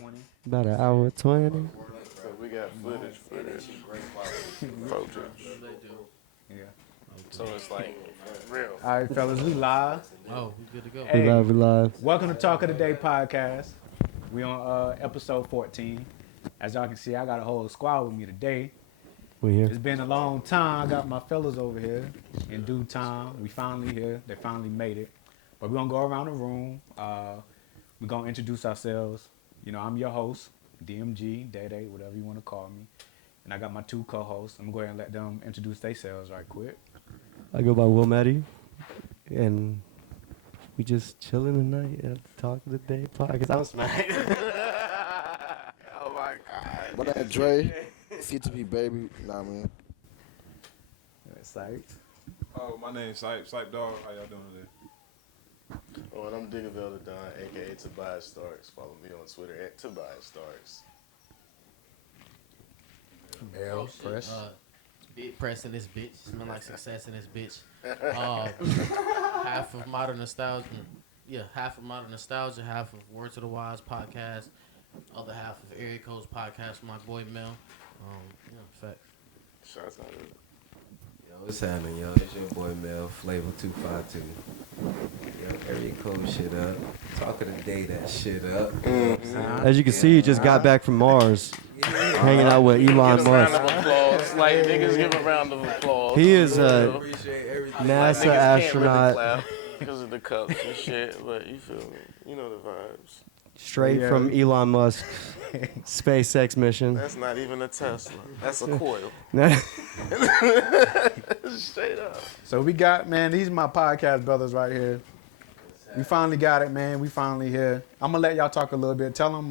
20. About an hour 20. So we got footage. Footage. Yeah. So it's like real. All right, fellas, we live. Oh, we good to go. Hey, We live. welcome to Talk of the Day podcast. We on episode 14. As y'all can see, I got a whole squad with me today. We here. It's been a long time. I got my fellas over here. In due time, we finally here. They finally made it. But we're going to go around the room. We're going to introduce ourselves. You know, I'm your host, DMG, Day, whatever you want to call me. And I got my two co-hosts. I'm going to go ahead and let them introduce themselves right quick. I go by Metty, and we just chilling tonight at the Talk of the Day podcast. I'm smacked. Oh my God. My name Dre, CTP baby. Nah, man. Psyched. Oh, my name's Sype Dog. How y'all doing today? Oh, and I'm Diggerville the Don, aka Tobias Starks. Follow me on Twitter at Tobias Starks. L, fresh. Big press in this bitch. Smell like success in this bitch. Half of Modern Nostalgia. Yeah, half of Modern Nostalgia, half of Word to the Wise podcast, other half of Area Codes podcast, my boy Mel. Facts. Shots out of it. Yo, what's happening, yo? It's your boy Mel, Flavor 252. Yo, area code shit up. Talk of the day, that shit up. You know what I'm saying? As you can see, he just got back from Mars, hanging out with Elon Give a round Musk. of applause. Like, niggas give a round of applause. He is a Appreciate everything. NASA Niggas astronaut, can't really clap because of the cups and shit, but you feel me? You know the vibes. straight from Elon Musk's SpaceX mission. That's not even a Tesla. That's a coil. Straight up. So we got, man, these are my podcast brothers right here. We finally got it, man. We finally here. I'm going to let y'all talk a little bit. Tell them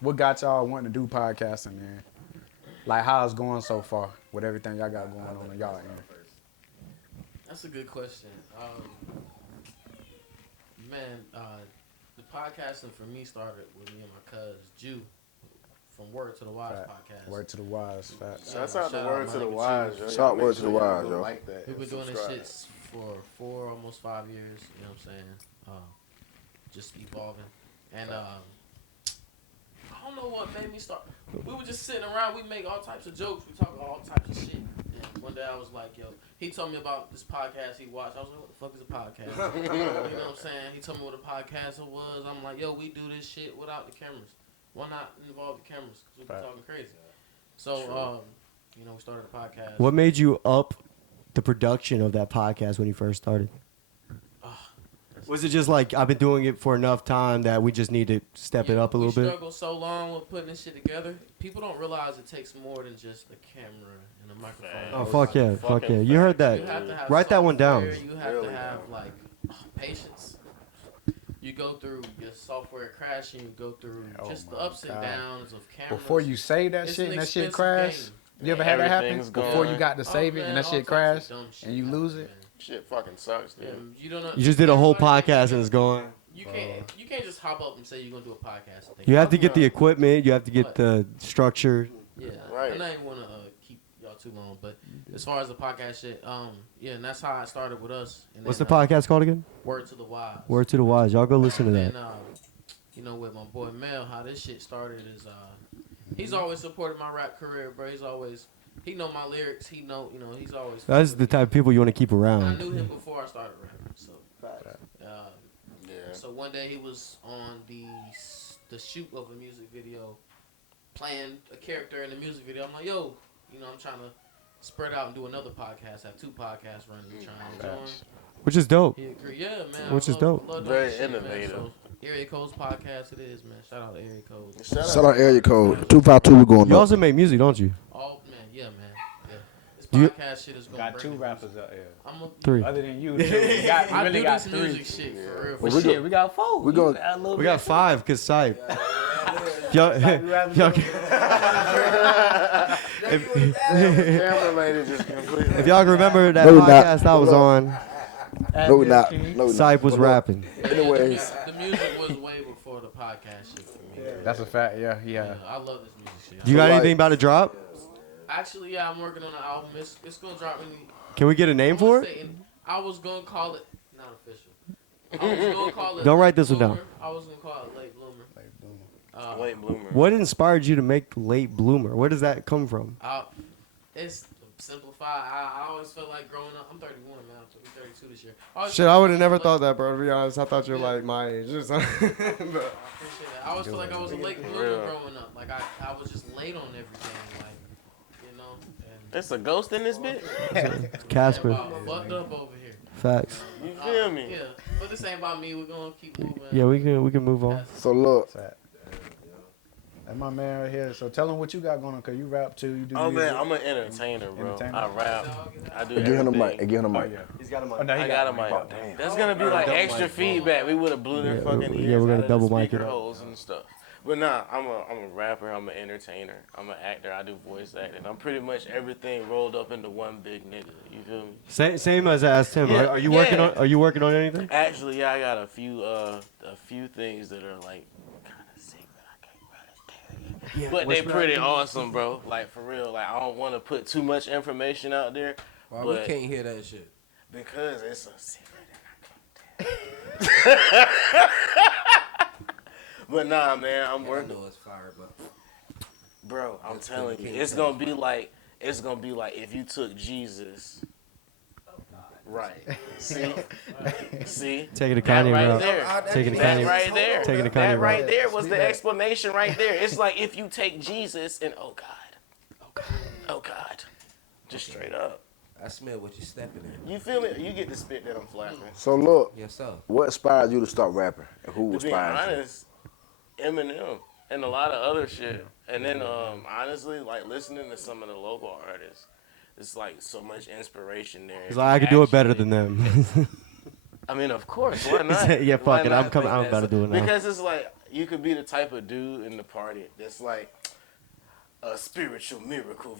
what got y'all wanting to do podcasting, man. Like, how it's going so far with everything y'all got going on in y'all end. That's a good question. The podcasting for me started with me and my cousin Jew from Word to the Wise podcast. Word to the Wise, facts. Shouts out to Shout Word out to the my nigga Wise, Jew. yo. Shout Y'all out make Word to the sure y'all Wise, go yo. like that. We've been and doing this subscribe. shit for almost 5 years. You know what I'm saying? Just evolving. And I don't know what made me start. We were just sitting around. We make all types of jokes. We talk all types of shit. And one day I was like, yo, he told me about this podcast he watched. I was like, what the fuck is a podcast? You know what I'm saying? He told me what a podcast it was. I'm like, yo, we do this shit without the cameras. Why not involve the cameras? Because we be talking crazy. So, we started a podcast. What made you up the production of that podcast when you first started? Was it just like, I've been doing it for enough time that we just need to step it up a little We bit? struggled so long with putting this shit together. People don't realize it takes more than just a camera and a microphone. Oh, fuck yeah, fuck yeah. You heard You have that. to have Write that one down. software, You have Really to have, down. patience. You go through your software crashing. You go through Oh just the my ups and God. downs of cameras. Before you save that It's shit an and that shit expensive crash, game. you ever had that happen? Everything's Before gone. you got to save it and that all shit types of crashed dumb shit and you happen, lose it? man. Shit fucking sucks, dude. And you don't know. You just did a whole everybody- podcast and it's going. You can't just hop up and say you're gonna do a podcast. And think, You have to get the "Right." equipment. You have to get the structure. Yeah, Right. and I didn't want to keep y'all too long, but as far as the podcast shit, and that's how I started with us. And What's the then, podcast called again? Word to the Wise. Word to the Wise. Y'all go listen to And that. then, with my boy Mel, how this shit started is he's always supported my rap career, bro. He know my lyrics. He's always. That's the type of people you want to keep I around. knew him before I started rapping, so. Yeah. So one day he was on the shoot of a music video, playing a character in the music video. I'm like, yo, I'm trying to spread out and do another podcast. Have two podcasts running. Trying to join. Which is dope. He agreed. Yeah, man. Which is dope. Love Very that shit, man. innovative. So, Area Codes podcast, it is, man. Shout out to Area Codes. Shout out area code 252. We going You up. also make music, don't you? Oh man, yeah, man. Yeah. This Do you- podcast shit is gonna Got bring two me rappers out here. I'm a, 3. Other than you, too. You got, you I really do got this 3. music shit for real. Well, For shit, shit. we got 4. we gonna- We got 5 because Sype. Y'all, Camera lady just completely. if y'all remember that No, we not. podcast I was on, No, we not. No, we not. Sype was But look, rapping. Anyways, The music was way before the podcast shit for me. That's a fact, yeah. I love this music shit. Do you got Like- anything about to drop? Actually, yeah, I'm working on an album. It's gonna drop in. Can we get a name for it? I was gonna call it not official. I was gonna call it. Don't Late write this one down. Bloomer. I was gonna call it Late Bloomer. Like, boom. bloomer. What inspired you to make Late Bloomer? Where does that come from? It's simplified. I always felt like growing up. I'm 31, man. I'm 32 this year. Shit, I would have never thought that, bro. To be honest, I thought you were like my age or something. I appreciate that. I always felt like I was a late bloomer growing up. Like I was just late on everything. Like, you know. There's a ghost in this bitch. Casper. Fucked up over here. Facts. You feel me? Yeah, but this ain't about me. We're gonna keep moving. Yeah, we can move on. So look, That's my man right here. So tell him what you got going on, cause you rap too. You do. Oh music. man, I'm an entertainer, bro. Entertainer? I rap. I do give him the everything. mic. Give him the Oh, mic. yeah. He's got a mic. Oh, no, he I got a mic. Oh, damn. That's gonna be like extra feedback. We would have blew their Yeah, fucking ears yeah, we're gonna out double of the mic it speaker up. holes and stuff. But nah, I'm a rapper. I'm an entertainer. I'm an actor. I do voice acting. I'm pretty much everything rolled up into one big nigga. You feel me? Same as I asked him. Yeah, Are you yeah. working on? Are you working on anything? Actually, yeah, I got a few things that are like kind of secret. I can't really tell you. But they pretty awesome, bro. Like for real. Like I don't want to put too much information out there. Why But- we can't hear that shit? Because it's a secret and I can't tell. But nah, man, I'm Yeah, I working. know it's fire, but Bro, I'm That's telling cool. you, Can't it's tell. gonna be like if you took Jesus. Right. See? See? Taking the That Kanye right route. there. Taking the That Kanye. right there. Taking the Kanye That route. right there was the explanation right there. It's like if you take Jesus and oh God. Just straight up. I smell what you're stepping in. You feel me? You get the spit that I'm flapping. So look, Yes, sir. what inspired you to start rapping? And who To be inspired you? honest, Eminem and a lot of other shit. And then honestly, like listening to some of the local artists, it's like so much inspiration there. He's like, I could do it better than them. I mean, of course, why not? Yeah, Why fuck it. not I'm coming. think I'm about to do it now. Because it's like you could be the type of dude in the party that's like a spiritual miracle,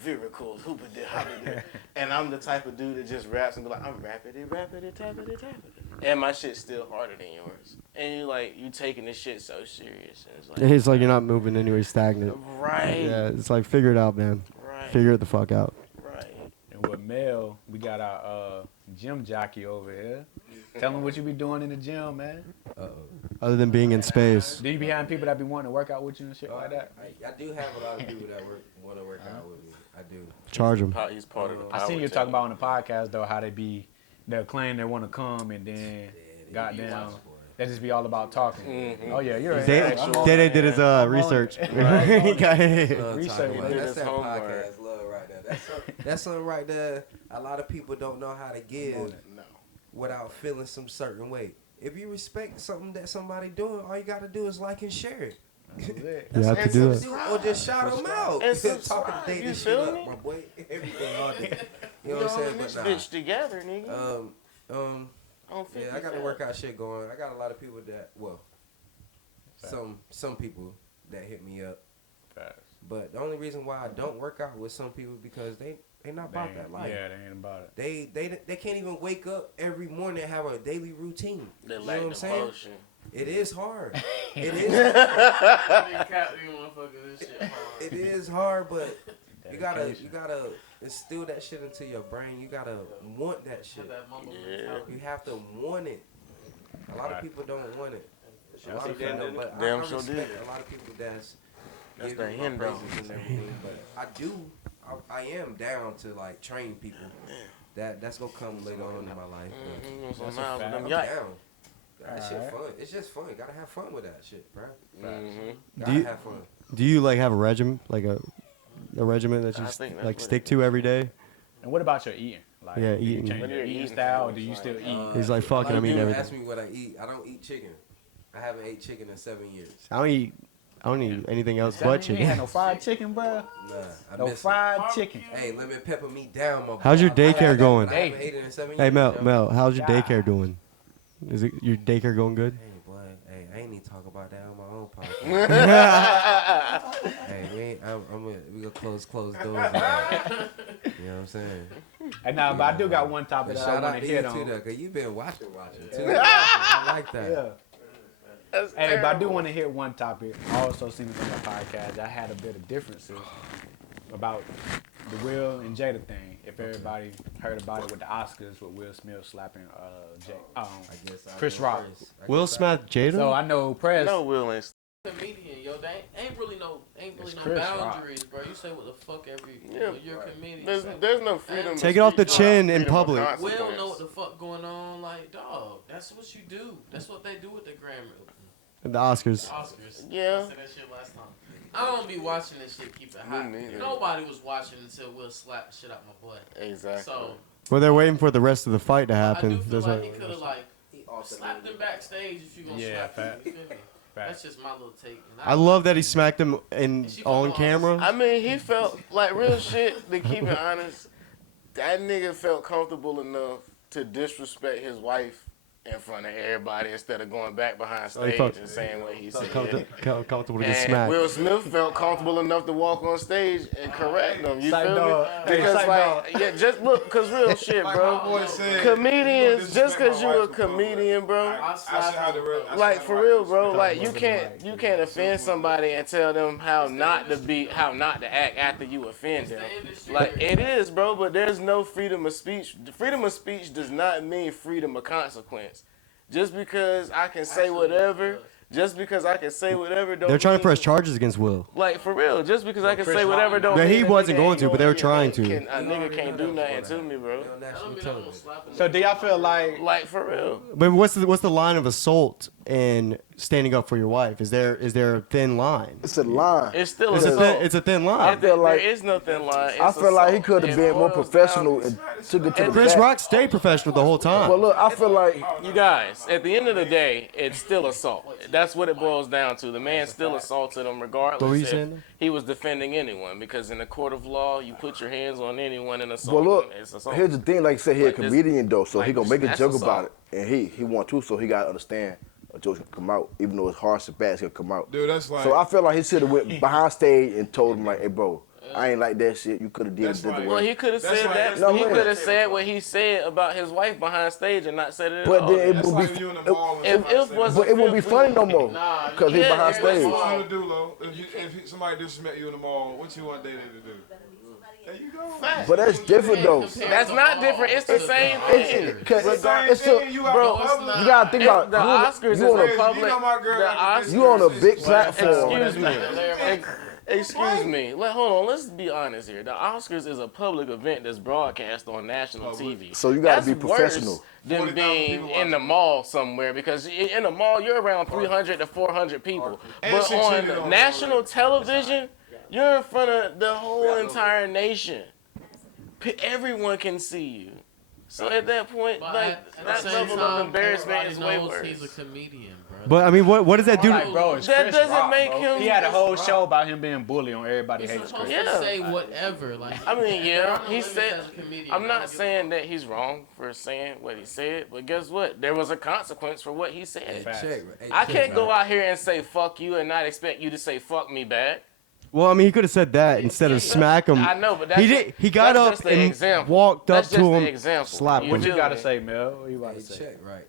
hoopity hoppity, and I'm the type of dude that just raps and be like, I'm rappity, tappity. And my shit's still harder than yours. And you taking this shit so serious. And it's like, It's like you're not moving anywhere stagnant. right, Yeah, it's like figure it out, man. right, Figure it the fuck out. right. And with Mel, we got our gym jockey over here. Tell him what you be doing in the gym, man. Other than being in space. Do you be having people that be wanting to work out with you and shit like that? I do have a lot of people that want to work out with me. I do. Charge them. He's part of the I power seen you team. talk about on the podcast though how they'll claim they want to come and then goddamn they just be all about talking. Mhm. Oh yeah, you're right. They did his research. Love Research talking about did it. That's his that homework. podcast love right there. That's something right there. A lot of people don't know how to give No. without feeling some certain way. If you respect something that somebody doing, all you got to do is like and share it. You have to do it. Or just shout them out. And Talking subscribe, to date you this feel shit up, me? my boy. Everything on it. You know We what I'm all saying? in this But bitch together, nigga. on yeah, I got the 55. workout shit going. I got a lot of people that, some people that hit me up. But the only reason why I don't work out with some people because they not about that life. Yeah, they ain't about it. They can't even wake up every morning and have a daily routine. They You know lack what I'm saying? devotion. It is hard. It is. It is hard, but you gotta instill that shit into your brain. You gotta want that shit. Yeah. You have to want it. A lot of people don't want it. A lot of people don't, but Damn I sure respect did. a lot of people that's That's giving the my hen dog. praises and everything. But I am down to like train people. That's gonna come later on in my life. But Mhm, some That's a miles with fact. them I'm yachts. down. That shit Alright. fun. It's just fun. You gotta have fun with that shit, bro. Mhm. Gotta have fun. Do you like have a regimen, like a regimen that you I think that's like what stick it to every day? And what about your eating? Like, Yeah, do you eating. change When your you're eating eating, style, or it's do you still like, eat? He's like, fucking, I'm eating People everything. ask me what I eat. I don't eat chicken. I haven't ate chicken in 7 years. I don't eat anything else That but mean you chicken. ain't had no fried chicken, bro. Nah, I No miss it. fried chicken. Hey, lemon pepper me down, my boy. How's your daycare going? I haven't ate it in 7 Hey years. Mel, yo. Mel, how's your God. daycare doing? Is it your daycare going good? Hey, boy. Hey, I ain't even talk about that on my own podcast. Hey, we gonna close doors. On that. You know what I'm saying? And now, but I do got one topic But that I shout want out to to you hit too, on. though, cause you been watching too. I like that. Yeah. That's Hey, but I do terrible. want to hit one topic. I also seen it on the podcast. I had a bit of differences about the Will and Jada thing. If everybody heard about it with the Oscars with Will Smith slapping I guess I'll Chris go Rock. first. Will Smith, Jada? So I know Press. No, Will ain't. Comedian, yo, they ain't really no It's Chris Rock. boundaries, bro. You say what the fuck every Yeah, you're a comedian. There's no freedom. Take it off the chin in freedom of public. consequence. We don't know what the fuck going on. Like, dog, that's what you do. That's what they do with the The Oscars. Oscars. Yeah. I said that shit last time. I don't be watching this shit. Keep it hot. neither. Nobody was watching until Will slapped the shit out my butt. Exactly. So Well, they're waiting for the rest of the fight to I happen. do feel That's like what- he could have like slapped him backstage if you gonna Yeah, slap fact. him. You feel me? Fact. That's just my little take. And I love that he smacked him in And she on fucking camera. I mean, he felt like real shit. To keep it honest, that nigga felt comfortable enough to disrespect his wife in front of everybody instead of going back behind Oh, he stage felt- and saying what he said. Comfortable to get And smacked. Will Smith felt comfortable enough to walk on stage and correct them. You Psych feel dog. me? Hey, Because psych dog. like, yeah, just look, cause real shit, Like bro. my boy said, Comedians, just disrespect cause my you a wife in public. comedian, bro. I should have the real. I Like should for have real, the bro. respect. Like you can't offend somebody and tell them how not to act after you offend them. Like it is, bro. But there's no freedom of speech. Freedom of speech does not mean freedom of consequence. Just because I can say whatever, don't. They're trying to mean- press charges against Will. Like for real, just because I can Chris say whatever Rock. don't. Yeah, mean he that wasn't nigga going ain't to, but they were trying to. A You nigga already can't know do that nothing for to me, bro. On national I television. So do y'all feel like Like for real. But what's the line of assault and standing up for your wife? Is there a thin line? It's a line. It's still It's a assault. thin, it's a thin I line. feel like there is no thin line. I It's feel like he assault. could have It been more boils professional down- and took it to the Chris back. Rock stayed professional the whole time. But look, I feel like You guys, at the end of the day, it's still assault. That's what it boils down to. The man still assaulted him regardless What were you if saying? he was defending anyone. Because in the court of law, you put your hands on anyone and assault Well, look, them. It's assault. here's the thing. Like I said, he a Like this- comedian though, so he like gonna make a that's joke assault. about it, and he want to, so he gotta understand a joke's gonna come out, even though it's harsh and bad, it's gonna come out. Dude, that's like. So I feel like he should have went behind stage and told him like, "Hey, bro, I ain't like that shit. You could have did it That's different like- Well, way." he could have That's said like- that. that's No, He man. could have said what he said about his wife behind stage and not said it at But all. then it That's would like be, if you in the mall and if somebody it say- was- but it won't be funny no more, Nah, cause he yeah, behind it was stage. What you want to do, Lo? If somebody disrespect you in the mall, what you want Data to do? There you go. But that's different though. That's not different. It's the same thing. Cause It's it's a, you out bro, in it's public. you gotta think about The you on- Oscars you on is a a public. You know my girl The got this Oscars. you on a big Excuse platform. Excuse me. Excuse me. Hold on. Let's be honest here. The Oscars is a public event that's broadcast on national TV. So you gotta That's be professional. worse than 40,000 being people in the watching. mall somewhere because in the mall you're around 300 to 400 people. And But 600 on on national television, you're in front of the whole entire nation. Everyone can see you. So at that point, But like at the that same level time, of embarrassment is way everybody knows worse. He's a comedian, bro. But I mean, what does that do? like, bro, it's That Chris doesn't Rock, make bro. him- He had a whole show about him being bullied on Everybody He's Hates supposed Chris. Yeah. to say whatever. Like, I mean, there yeah, are no he limits said. as a comedian. I'm I not don't give a saying that he's wrong for saying what he said, but guess what? There was a consequence for what he said. Facts. I can't go out here and say fuck you and not expect you to say fuck me back. Well, I mean, he could have said that instead of smack him. I know, but that's He did. He got that's up just the and example. walked up That's to just the him, example. slapped You What him. you feel gotta me? say, Mel? What you about Hey, to say? check right.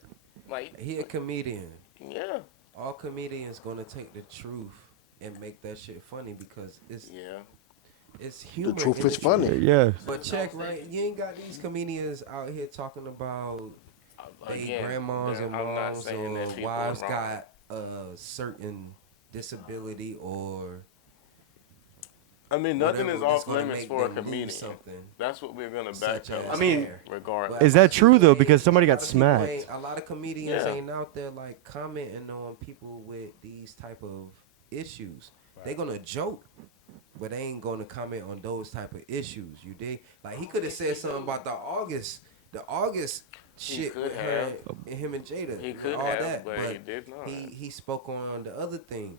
Like, He a comedian. yeah, All comedians gonna take the truth and make that shit funny because it's yeah. humor. The truth in is the funny. truth. Yeah. But check right, you ain't got these comedians out here talking about they Again, grandmas and I'm not moms saying that or people wives are wrong. got a certain disability or I mean, nothing whatever is that's off gonna limits make for a them lose comedian. something. That's what we're gonna Such back up. as I mean, hair. regardless. But Is a lot that of true, people though? ain't- Because somebody got a lot of people smacked. ain't- A lot of comedians Yeah. ain't out there like commenting on people with these type of issues. They gonna joke, but they ain't gonna comment on those type of issues. You dig? Like he could have said something about the August He shit could with her have. and him and Jada. He and could all have, that, but he did not. He spoke on the other thing.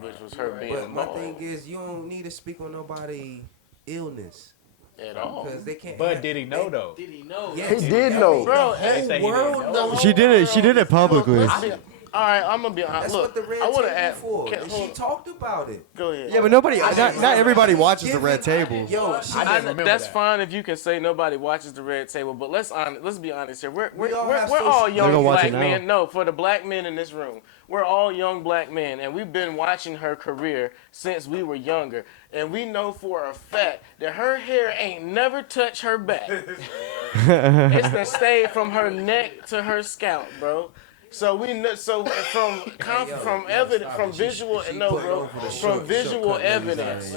Which was her being But my involved thing is, you don't need to speak on nobody illness at all. because they can't. But did he know though? Did he know? Yes, He did know. Bro, The They whole say he world didn't know. knows. She did it. She did it publicly. Listen, All right, I'm gonna be honest. that's Look, what the red I want table to ask. for. Can, And hold she on. talked about it. Go ahead. Yeah, but nobody. Not everybody watches the Red Table. Yo, I didn't remember That's that. fine if you can say nobody watches the Red Table, but let's be honest here. We're We all have all social- They're young gonna watch black it now. men. No, for the black men in this room, we're all young black men, and we've been watching her career since we were younger, and we know for a fact that her hair ain't never touched her back. It's been stayed from her neck to her scalp, bro. So we know. So from evidence, from visual, no, bro, from visual evidence,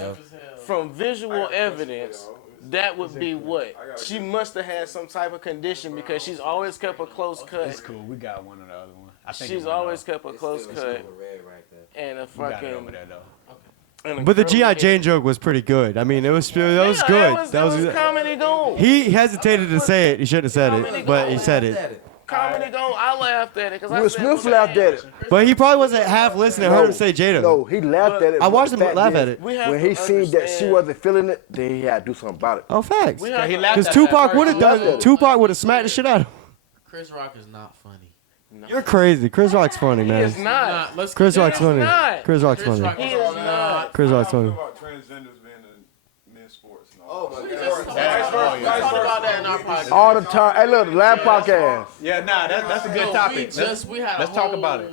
from visual evidence, that would be what? She must have had some type of condition because she's always kept a close cut. It's cool. We got one or the other one. I think She's always kept a close cut and a we got it over fucking. there though. But the G.I. Jane joke was pretty good. I mean, that was good. That was comedy gold. He hesitated to say it. He shouldn't have said it, but he said it. Comedy gold. I laughed at it because I Will said, Smith well, laughed damn. at it. But he probably wasn't half listening. I heard him say Jada. No, he laughed at it. I watched him but the laugh fact at is, it. We have When to he seen that she understand- wasn't feeling it, then he had to do something about it. Oh, facts. We have He to- laughed Because at that Tupac first. would have He laughed at done. it. Tupac would have smacked the shit out of him. Chris Rock is not funny. You're crazy. Chris Rock's funny, He man. is not. Let's Chris keep Rock's it. funny. not. Chris Rock's Chris funny. Rock He is is not. Chris Rock's How do you funny. feel about transgenders being in men's sports? And all Oh my We God. just talked about that in our podcast. All the time. Hey, look, the last podcast. Yeah, nah, that's a good No, topic. we had let's a talk whole about it.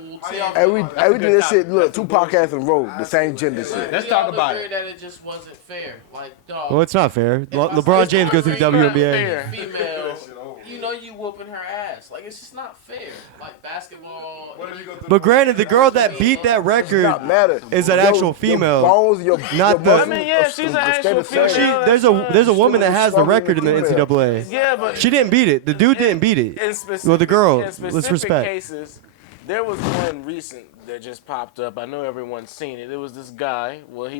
Hey, we a did good this shit. topic. Look, 2 podcasts in a row, the same gender shit. Let's talk about it. That it just wasn't fair. Like, dog. Well, it's not fair. if I LeBron say James goes to the it's not WNBA. fair. female, you know you whooping her ass. Like, it's just not fair. Like basketball. What if you go through But granted, the girl that beat that record Not matter. is an actual female. Your bones, your, Not your the- muscles I mean, yeah, are- she's an are actual stay the same. female. There's a woman that has the record in the NCAA. Yeah, but She didn't beat it. The dude didn't beat it. in specific, Well, the girl, in let's specific respect. cases, there was one recent that just popped up. I know everyone's seen it. It was this guy. Well,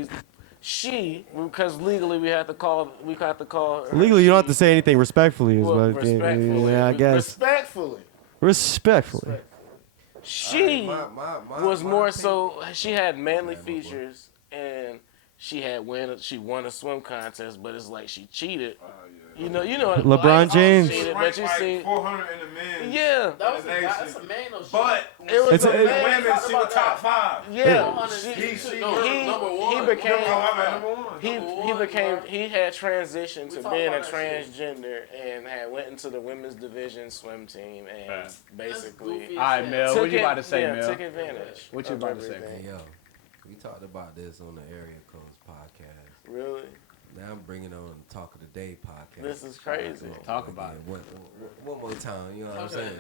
because legally we have to call her Legally, you don't have she. to say anything respectfully. Is Well, what, respectfully. yeah, I guess. Respectfully. Respectfully. She My was more opinion- so. She had manly features, and she won a swim contest, but it's like she cheated. You know. LeBron James. Cheated, but ranked you like see, 400 in the men's. yeah, That's a man though. But it was It's a a- man. women, she was top 5. Yeah, Number one. he had transitioned We to talk being a about that shit. transgender and had went into the women's division swim team and Right. basically goofy. All right, Mel. What you about to say, Mel? took advantage. What you of about to say? everything. Hey, yo, we talked about this on the Area Codes podcast. Really? Now I'm bringing on Talk of the Day podcast. This is crazy. Talk about Again, one more time, you know what I'm saying?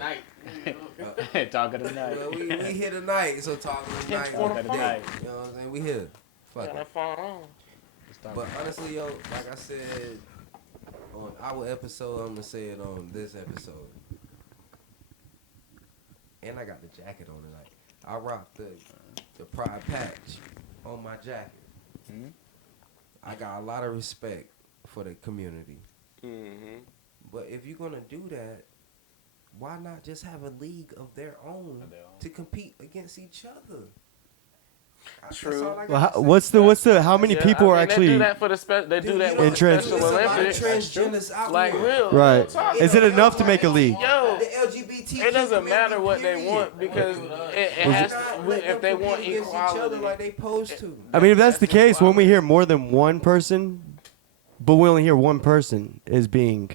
it. Talk of the night. Well, we here tonight, so Talk of the Night. Talk on of the the day. night. You know what I'm saying? We here. Fuck Got it. that phone on. But honestly, yo, like I said on our episode, I'm gonna say it on this episode. And I got the jacket on tonight. I rock the pride patch on my jacket. Mm-hmm. I got a lot of respect for the community. Mm-hmm. But if you're gonna do that, why not just have a league of their own to compete against each other? True. That's all I Well, gotta what's say. the how many Yeah, people I are mean, actually They do that for the they do that Dude, with In the trans- Special there's a lot of Olympics. transgenders out Like here. real. Right. real talk. Is it enough to make a league? Yo, The LGBT it doesn't matter what they want because it has to, if they want each other equality. like they supposed to. I mean, if that's the case, when we hear more than one person, but we only hear one person is being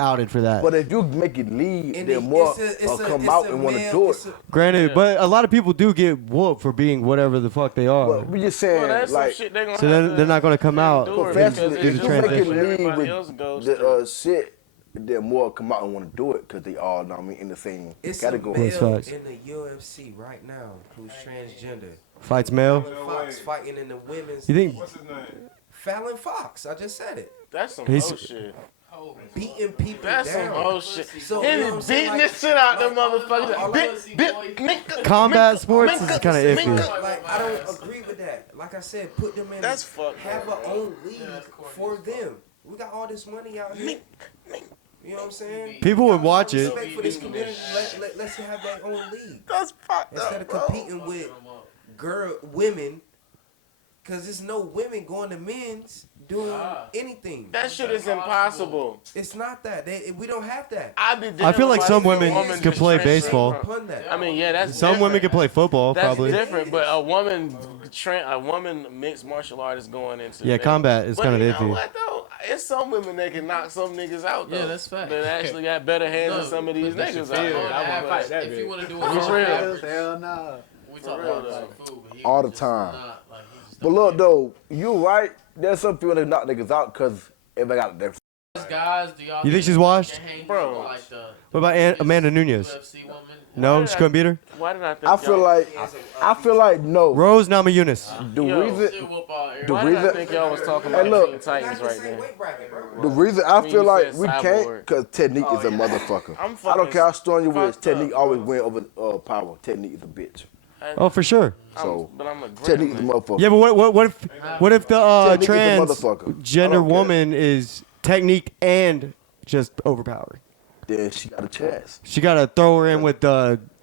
outed for that. But if you make it lead, And then more it's will a- come it's out a and want to male- do it's it. a- Granted, Yeah. but a lot of people do get whooped for being whatever the fuck they are. But we just saying, Well, that's like, some shit they're gonna So have then to they're not going to come out endure and because professionally, it's do if the you just make what it transition. lead everybody with else goes the through. shit, then more come out and want to do it because they all, know what I mean, in the same It's category. a male facts. in the UFC right now who's transgender. Fights male. Fox fighting in the women's. You think What's his name? Fallon Fox? I just said it. That's some He's- bullshit. Beating people That's some down. bullshit. So, He you know what I'm saying? beating Like- this shit out them like- motherfuckers. combat sports is kind of iffy? Like I don't agree with that. Like I said, put them in. That's fucked Have up, our own league for them. We got all this money out here. You know what I'm saying? People would watch it. Respect for this community. Let's have their own league That's fucked instead up, of bro. competing with women. Cause there's no women going to men's doing anything. That shit is impossible. It's not that. We don't have that. I feel like some women could play baseball. Upon that. I mean, yeah, that's Some women different. can play football, That's probably. different, but a woman mixed martial artist going into Yeah, combat is But kind of you know iffy. what though? It's some women that can knock some niggas out though. Yeah, that's fact. That actually got better hands than some of these niggas out I here. wouldn't fight that If bitch. you want to do it, For real. Hell nah. we talk real, about though. some food, but he All was the just time. not, like, he just But don't look get it. though, you right. There's some people that knock niggas out because if they got their guys, do y'all You think she's washed? can hang Bro. people like the What about Amanda Nunez? UFC woman? No, she couldn't beat her. Why did I think? I feel like no. Rose Namajunas. The Yo, reason She'll whoop all everybody. The Why did I reason- think y'all was talking Hey, about look. Teen Titans right there? the reason I When feel you like said we Cyborg. can't because technique is a motherfucker. I'm I don't fucking care how strong you is. fucked Technique up, always bro. win over power. Technique is a bitch. Oh, for sure. So But I'm a technique is a gremlin. motherfucker. Yeah, but what if the Technique is a trans motherfucker. I gender don't care. woman is technique and just overpowering? Then she got a chance. She got to throw her in with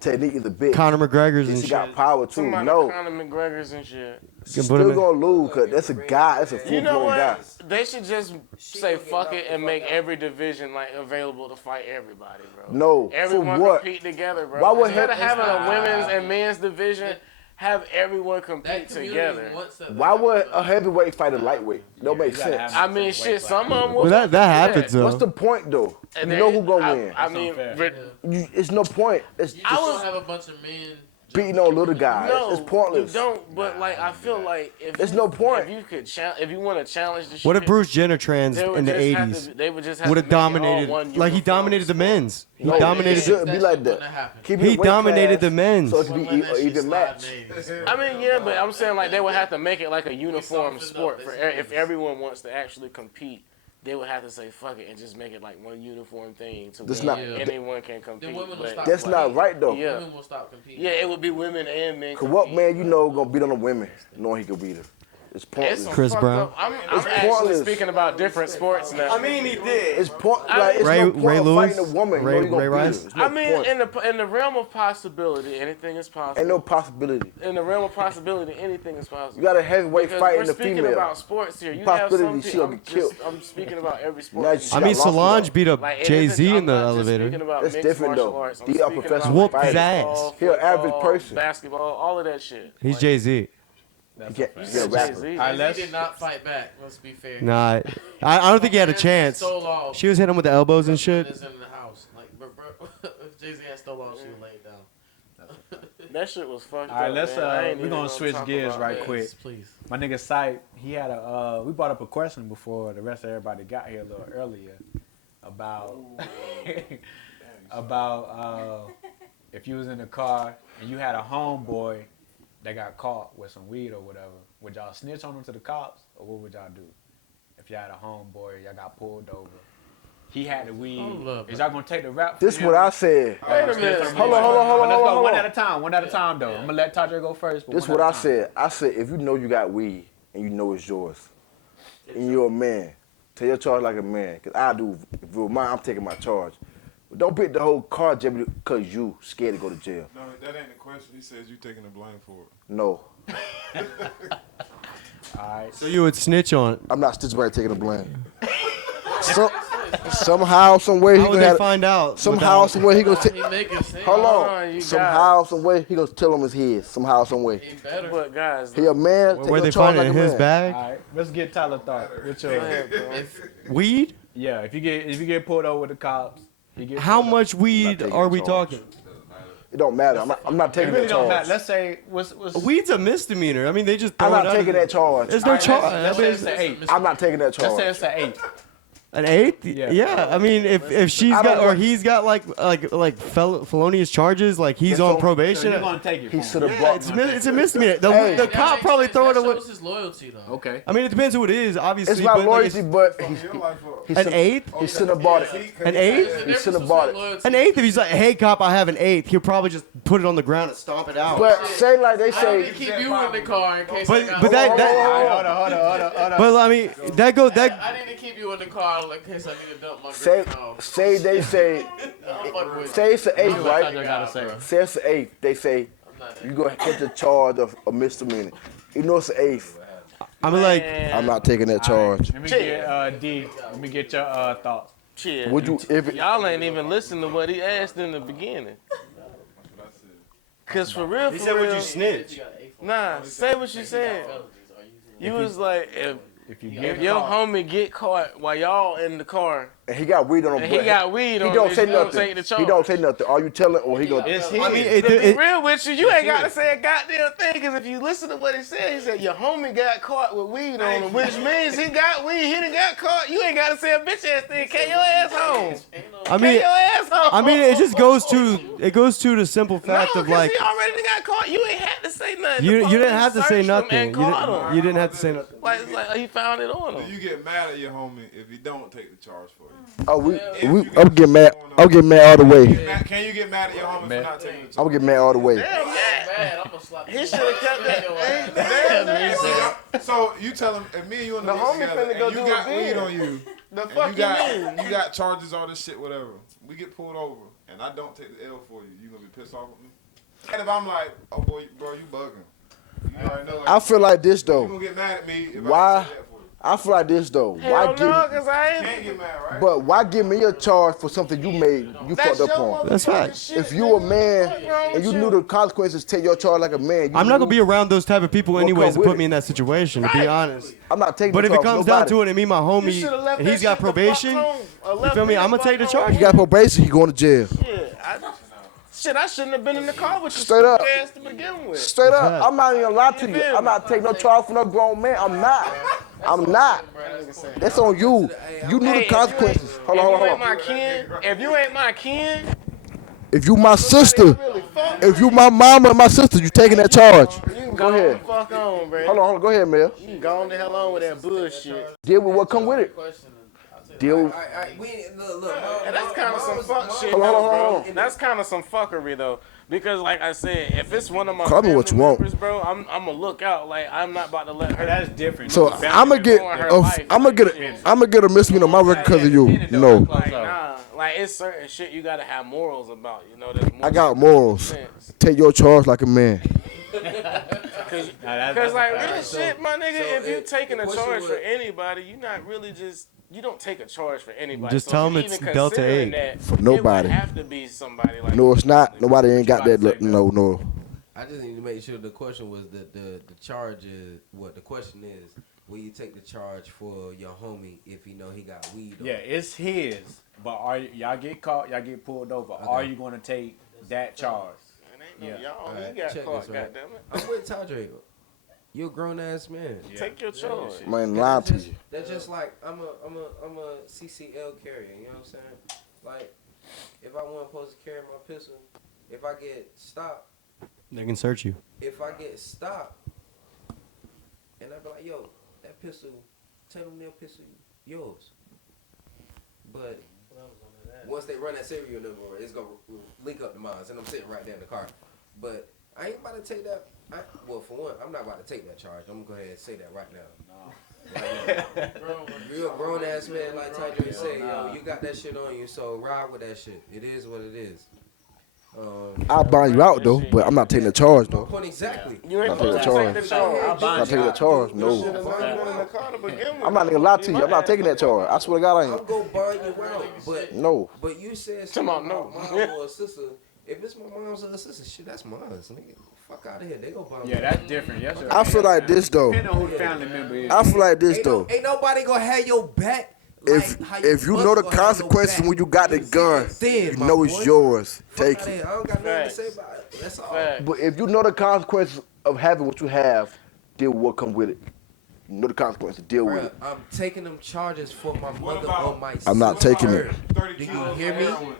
Technique is a bitch. Conor McGregor's Then and she shit. got power too. Somebody No, Conor McGregor's and shit. she's put him still in. gonna lose because that's a guy. That's a You know full-blown guy. what? They should just say fuck it and make every division like available to fight everybody, bro. No, Everyone for what? compete together, bro. Why would Instead of he- having a women's and men's division, have everyone That compete community together. wants that. Why would a heavyweight fight a lightweight? Don't make You gotta sense. have I mean, shit, some of them will. Well, that do happens though. What's the point though? And You know then who gonna win. I mean, unfair. It's no point. It's You I just was- don't have a bunch of men beating on little guys. no, It's pointless. you don't. But like, I feel like if There's you, no point. If you could, if you want to challenge the shit. What if Bruce Jenner trans they would in the just have 80s to- They would just have would to have make it all dominated, one like he uniform dominated the sport. men's? He No, dominated. it shouldn't be like that. Keep it He weight dominated class the men's. so it can Well, be let that shit even slide, match. maybe. I mean, yeah, but I'm saying like they would have to make it like a uniform softened sport up, for they if everyone wants to actually compete. They would have to say fuck it and just make it like one uniform thing to That's where not- anyone can compete. Then women will but- stop. That's not right though. Yeah. Women will stop competing. Yeah, it would be women and men. Cause what compete. man you know gonna beat on the women knowing he could beat her? It's It's pointless. some Chris fucked Brown. up- I'm It's actually pointless. speaking about different sports now. he did. It's point. Like it's Ray- no point Ray of Lewis? fighting a woman. Ray- you know you gonna Ray beat her. Rice? It's no I mean, point. in the realm of possibility, anything is possible. Ain't no possibility. In the realm of possibility, anything is possible. You got a heavyweight Because fighting we're the speaking female. about sports here. You Possibility have some she'll people. get killed. I'm speaking about every sport. Now in she I got mean, lost Solange though. beat up Like, it Jay isn't- Z I'm in the not just elevator. speaking about That's mixed different, martial though. arts. I'm These are speaking professional about Whooped his baseball, ass. He an average football, person. Basketball, all of that shit. He's Jay Z. You can't- fact. You're a rapper. Jay-Z. All right, let's- He did not fight back. Let's be fair. Nah, I don't think he had a chance. Stole off. She was hitting him with the elbows and shit. Is in the house. Like, bro, if Jay-Z had stole off, she would lay it down. That shit was fucked All right, up. let's man. I ain't we're even gonna switch talk gears about right that. quick. Yes, please. My nigga Sight, he had a we brought up a question before the rest of everybody got here a little earlier about about if you was in the car and you had a homeboy that got caught with some weed or whatever, would y'all snitch on him to the cops or what would y'all do? If y'all had a homeboy, y'all got pulled over. He had the weed. Hold up. Is y'all gonna take the rap? This for what him? I said. Wait a minute. Hold on. Let's go one at a time. One at a time, though. I'm gonna let Tydre go first. But This one what at I a time. said. I said if you know you got weed and you know it's yours, and you're a man, take your charge like a man. Cause I do. If it were mine, I'm taking my charge. But don't pick the whole car Jimmy, cause you scared to go to jail. No, that ain't the question. He says you taking the blame for it. No, All right. So you would snitch on. I'm not stitching by taking the blame. Somehow, some way he How would gonna they have. find out? Somehow, without- some way he gonna. He making sense. Hold on, on. you Somehow, some way he gonna tell him it's his. Somehow, some way. He better. But guys, He a man. Take Where your they charge find it like in a his man. bag? All right. Let's get Tyler thought. What's your Weed? yeah? If you get pulled over with the cops, you get How pulled much weed taking are we charge. talking? It don't matter. I'm not It taking really that don't charge. matter. Let's say what's Weed's a misdemeanor. I mean, they just throw I'm it not out taking of- that charge. There's no All right, charge. let's say it's an 8. I'm not taking that Let's say charge. it's an 8. An 8? Yeah. Yeah. I mean, if she's I don't got or want- he's got like felonious charges, like he's That's on all- So probation. you're gonna take it. He from should him. have Yeah, brought. it's a misdemeanor. The Hey. the cop probably throw it That away. shows his loyalty, though. Okay. I mean, it depends who it is, obviously. It's my but, like, loyalty, but Fuck your life up. he an should 8? he should have bought it. An 8? He should have bought it. An 8th, if he's like, hey, cop, I have an 8th, he'll probably just put it on the ground and stomp it out. But say like they I say, didn't keep you in the car in case I But got but that All right, hold on. but I mean that I didn't keep you in the car in case I need to dump my say green off. they say I'll fuck with say it's an 8, Tydre right? gotta say. Say it's an 8. They say you. I'm not- you gonna get the charge of a misdemeanor. You know it's an 8. I'm like I'm not taking that charge. Let me get D. Let me get your thoughts. shit. Would you if it, Y'all ain't even listen to what he asked in the beginning. Cause for real, he for said, real, would you snitch? nah, say what you said. You was like, if you If get your caught, homie get caught while y'all in the car, And he got weed on him. and he got weed on He don't him, say you don't nothing. take the charge. He don't say nothing. Are you telling or he gonna? it's his. I mean, To be it, real with you, you ain't got to say a goddamn thing, because if you listen to what he said your homie got caught with weed on him, which means he got weed, he done got caught. You ain't got to say a bitch ass thing. Carry your ass home. I Carry mean, your ass home. I mean, it just goes to the simple fact no, of like he already done got caught. You ain't had to say nothing. you The didn't police have to say searched him nothing. and caught him. You didn't have to say nothing. Like, it's like he found it on Do him. you get mad at your homie if he don't take the charge for you? Oh, I'm getting mad. I'm getting mad all the way. Can you get mad at your homie for not taking the charge? I'm getting mad all the way. Damn, man. I'm gonna slap He should have kept that. Damn, Damn, So you tell him, if me and you in the The mix homie together, finna go and you do got a weed bid. on you, The and fuck you got charges, all this shit, whatever. We get pulled over, and I don't take the L for you. You gonna be pissed off with me? And if I'm like, oh boy, bro, you bugging. You already know. Like, I feel like this you though. gonna get mad at me if Why? I don't say that for you. I feel like this though. Hell Why no, give? cause I You can't ain't. get mad, right? But why give me a charge for something you made? You That's fucked up your on. That's motherfucking right. shit, If you a nigga. man What's wrong and with you knew the consequences, take your charge like a man. I'm not gonna be around those type of people Well, anyways to come put with me it. in that situation. To be honest. I'm not taking. But the if it charge for comes down nobody. to it, and me, and my You homie, shoulda left and that he's got shit the fuck probation, home, or you left feel me? the I'm gonna fuck take the home. charge. You got probation, you going to jail. Shit, I shouldn't have been in the car with you Straight up. stupid ass to begin with. Straight up, right. I'm not even gonna lie to You you. feel me? I'm not taking no charge for no grown man. I'm not. I'm not. That's on you. You knew the consequences. Hold on, If you hold ain't on. my kin, if you ain't my kin, If you my sister, really fuck. if you my mama and my sister, you taking that charge. You can Go go ahead. the fuck on, bro. Hold on, go ahead, Mel. You can go on the hell on with that bullshit. Deal with what come with it. Deal with. Look. And that's kind of some fuck shit, Hold on, though, hold on. bro. That's kind of some fuckery, though. Because, like I said, if it's one of my Call me family what you want. members, bro, I'm gonna look out. Like, I'm not about to let her. that's different. So Family I'm gonna get, ruin her life. I'm gonna get a misdemeanor on my record because of you. No, Like, nah. Like, it's certain shit you gotta have morals about. You know, there's I got morals. sense. Take your charge like a man. Cause like real shit, my nigga, if you taking a charge for anybody, you not really just. You don't take a charge for anybody. Just So tell if you them it's even Delta considering 8. that, For nobody. It would have to be somebody like. No, it's not. Nobody ain't got that. No. I just need to make sure the question was the charge is what the question is. Will you take the charge for your homie if you know he got weed? On? Yeah, it's his. But y'all get caught, y'all get pulled over. Are you gonna take that charge? Yeah. Yeah. Y'all, Alright, you got check caught, this, right? goddammit. I'm with Tydre. You a grown ass man. Yeah. Take your charge. Man, lying to you. That's just like I'm a CCL carrier. You know what I'm saying? Like if I wasn't supposed to carry my pistol, if I get stopped, They can search you. if I get stopped, and I be like, yo, that pistol, tell them their pistol yours. But once they run that serial number, it's gonna link up to mine, and I'm sitting right there in the car. But I ain't about to take that. Well, for one, I'm not about to take that charge. I'm gonna go ahead and say that right now. Real grown ass man, like Tydre said, yo, you got that shit on you, so ride with that shit. It is what it is. I'll buy you out though, but I'm not taking the charge though. Point exactly. You ain't I'll take supposed the to take charge. the charge. I'm not taking the charge. Should've No. left you in the car to begin with. I'm not gonna lie to you. I'm not taking that charge. I swear to God, I I'm ain't. gonna burn you out, but No. But you said Come something on, no. about mom or a sister. If it's my mom's or a sister, shit, that's mine, nigga. Fuck out of here. They gonna bomb me. Yeah, that's different. Yes, sir. I feel like this though. Depending on who the family member is. I feel like this though. Ain't nobody gonna have your back. If you know the consequences when you got the gun, you know it's yours. Take it. I don't got nothing to say about it. That's all. Fact. But if you know the consequences of having what you have, deal with what come with it. You know the consequences. Deal with Bruh, it. I'm taking them charges for my mother about- or my sister. I'm not taking it. 30 Do you kilos hear of me? heroin.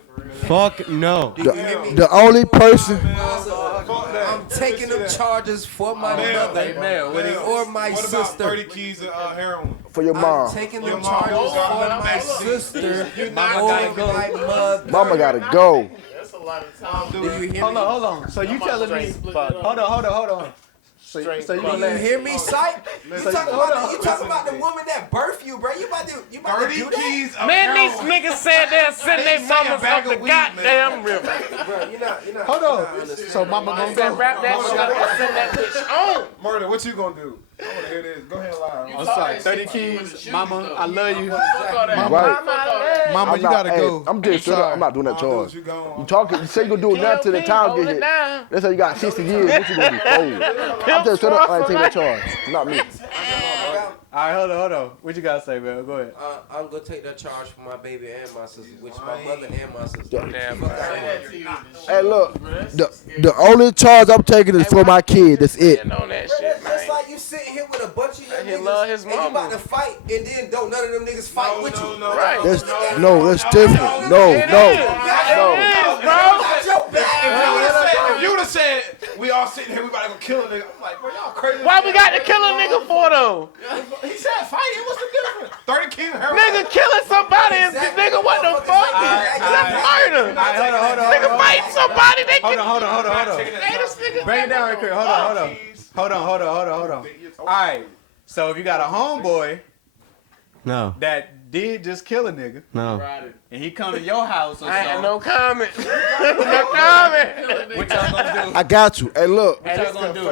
Fuck no. The only person. I'm taking them charges for my Mel, mother Mel, or my what about sister. 30 keys of heroin? For your I'm mom. taking Your them mom. charges Hold on, for I'm my asking. sister You're or not gonna go. my mother. Mama gotta go. That's a lot of time. Do you hear Hold me? on, hold on. So you telling me? Hold on. So you Do gonna you let? hear me, Sight? You So- talking hold about on. you talking about the woman that birthed you, bro? You about to 30 do that? keys of Man, these heroin. niggas said they'll send their mamas bag up the of weed, goddamn river. Bro, you're not. Hold on. So mama gonna Said go. wrap that shit up and send that bitch on. Murder, what you gonna do? I wanna hear this. Go ahead, lie. I'm sorry. 30 keys, mama. I love you. Right. Mama, I'm you not, gotta hey, go. I'm just straight up. I'm not doing that I'll do what charge. you gone. You talking? You say you gonna do nothing till the time hold get it hit. down. Let's say you got 60 years. What you gonna do? Oh, I'm just straight up. I ain't taking that charge. Not me. All right, hold on. What you gotta say, man? Go ahead. I'm gonna take that charge for my baby and my sister, which my mother and my sister. Damn, Fuck that one. Hey, look, the only charge I'm taking is for my kid. That's it. on that shit, That's man. like you sitting here with a bunch of young He niggas love his and you mama. about to fight, and then don't none of them niggas fight with you. Right. That's different. No. It is, bro. If you would have said, we all sitting here, we about to go kill a nigga. I'm like, bro, y'all crazy. Why we got to kill a nigga for though? He said fighting. What's the difference? 30 kilos. Nigga killing somebody is nigga what the fuck? That's murder. Hold on. Nigga fighting somebody. They Hold on. Hey, this nigga. Bring it down right quick. Hold on. All right. So if you got a homeboy No. that did just kill a nigga, No. and he come to your house or I ain't something, no comment. No comment. what y'all gonna do? I got you. Hey, look. What y'all gonna do?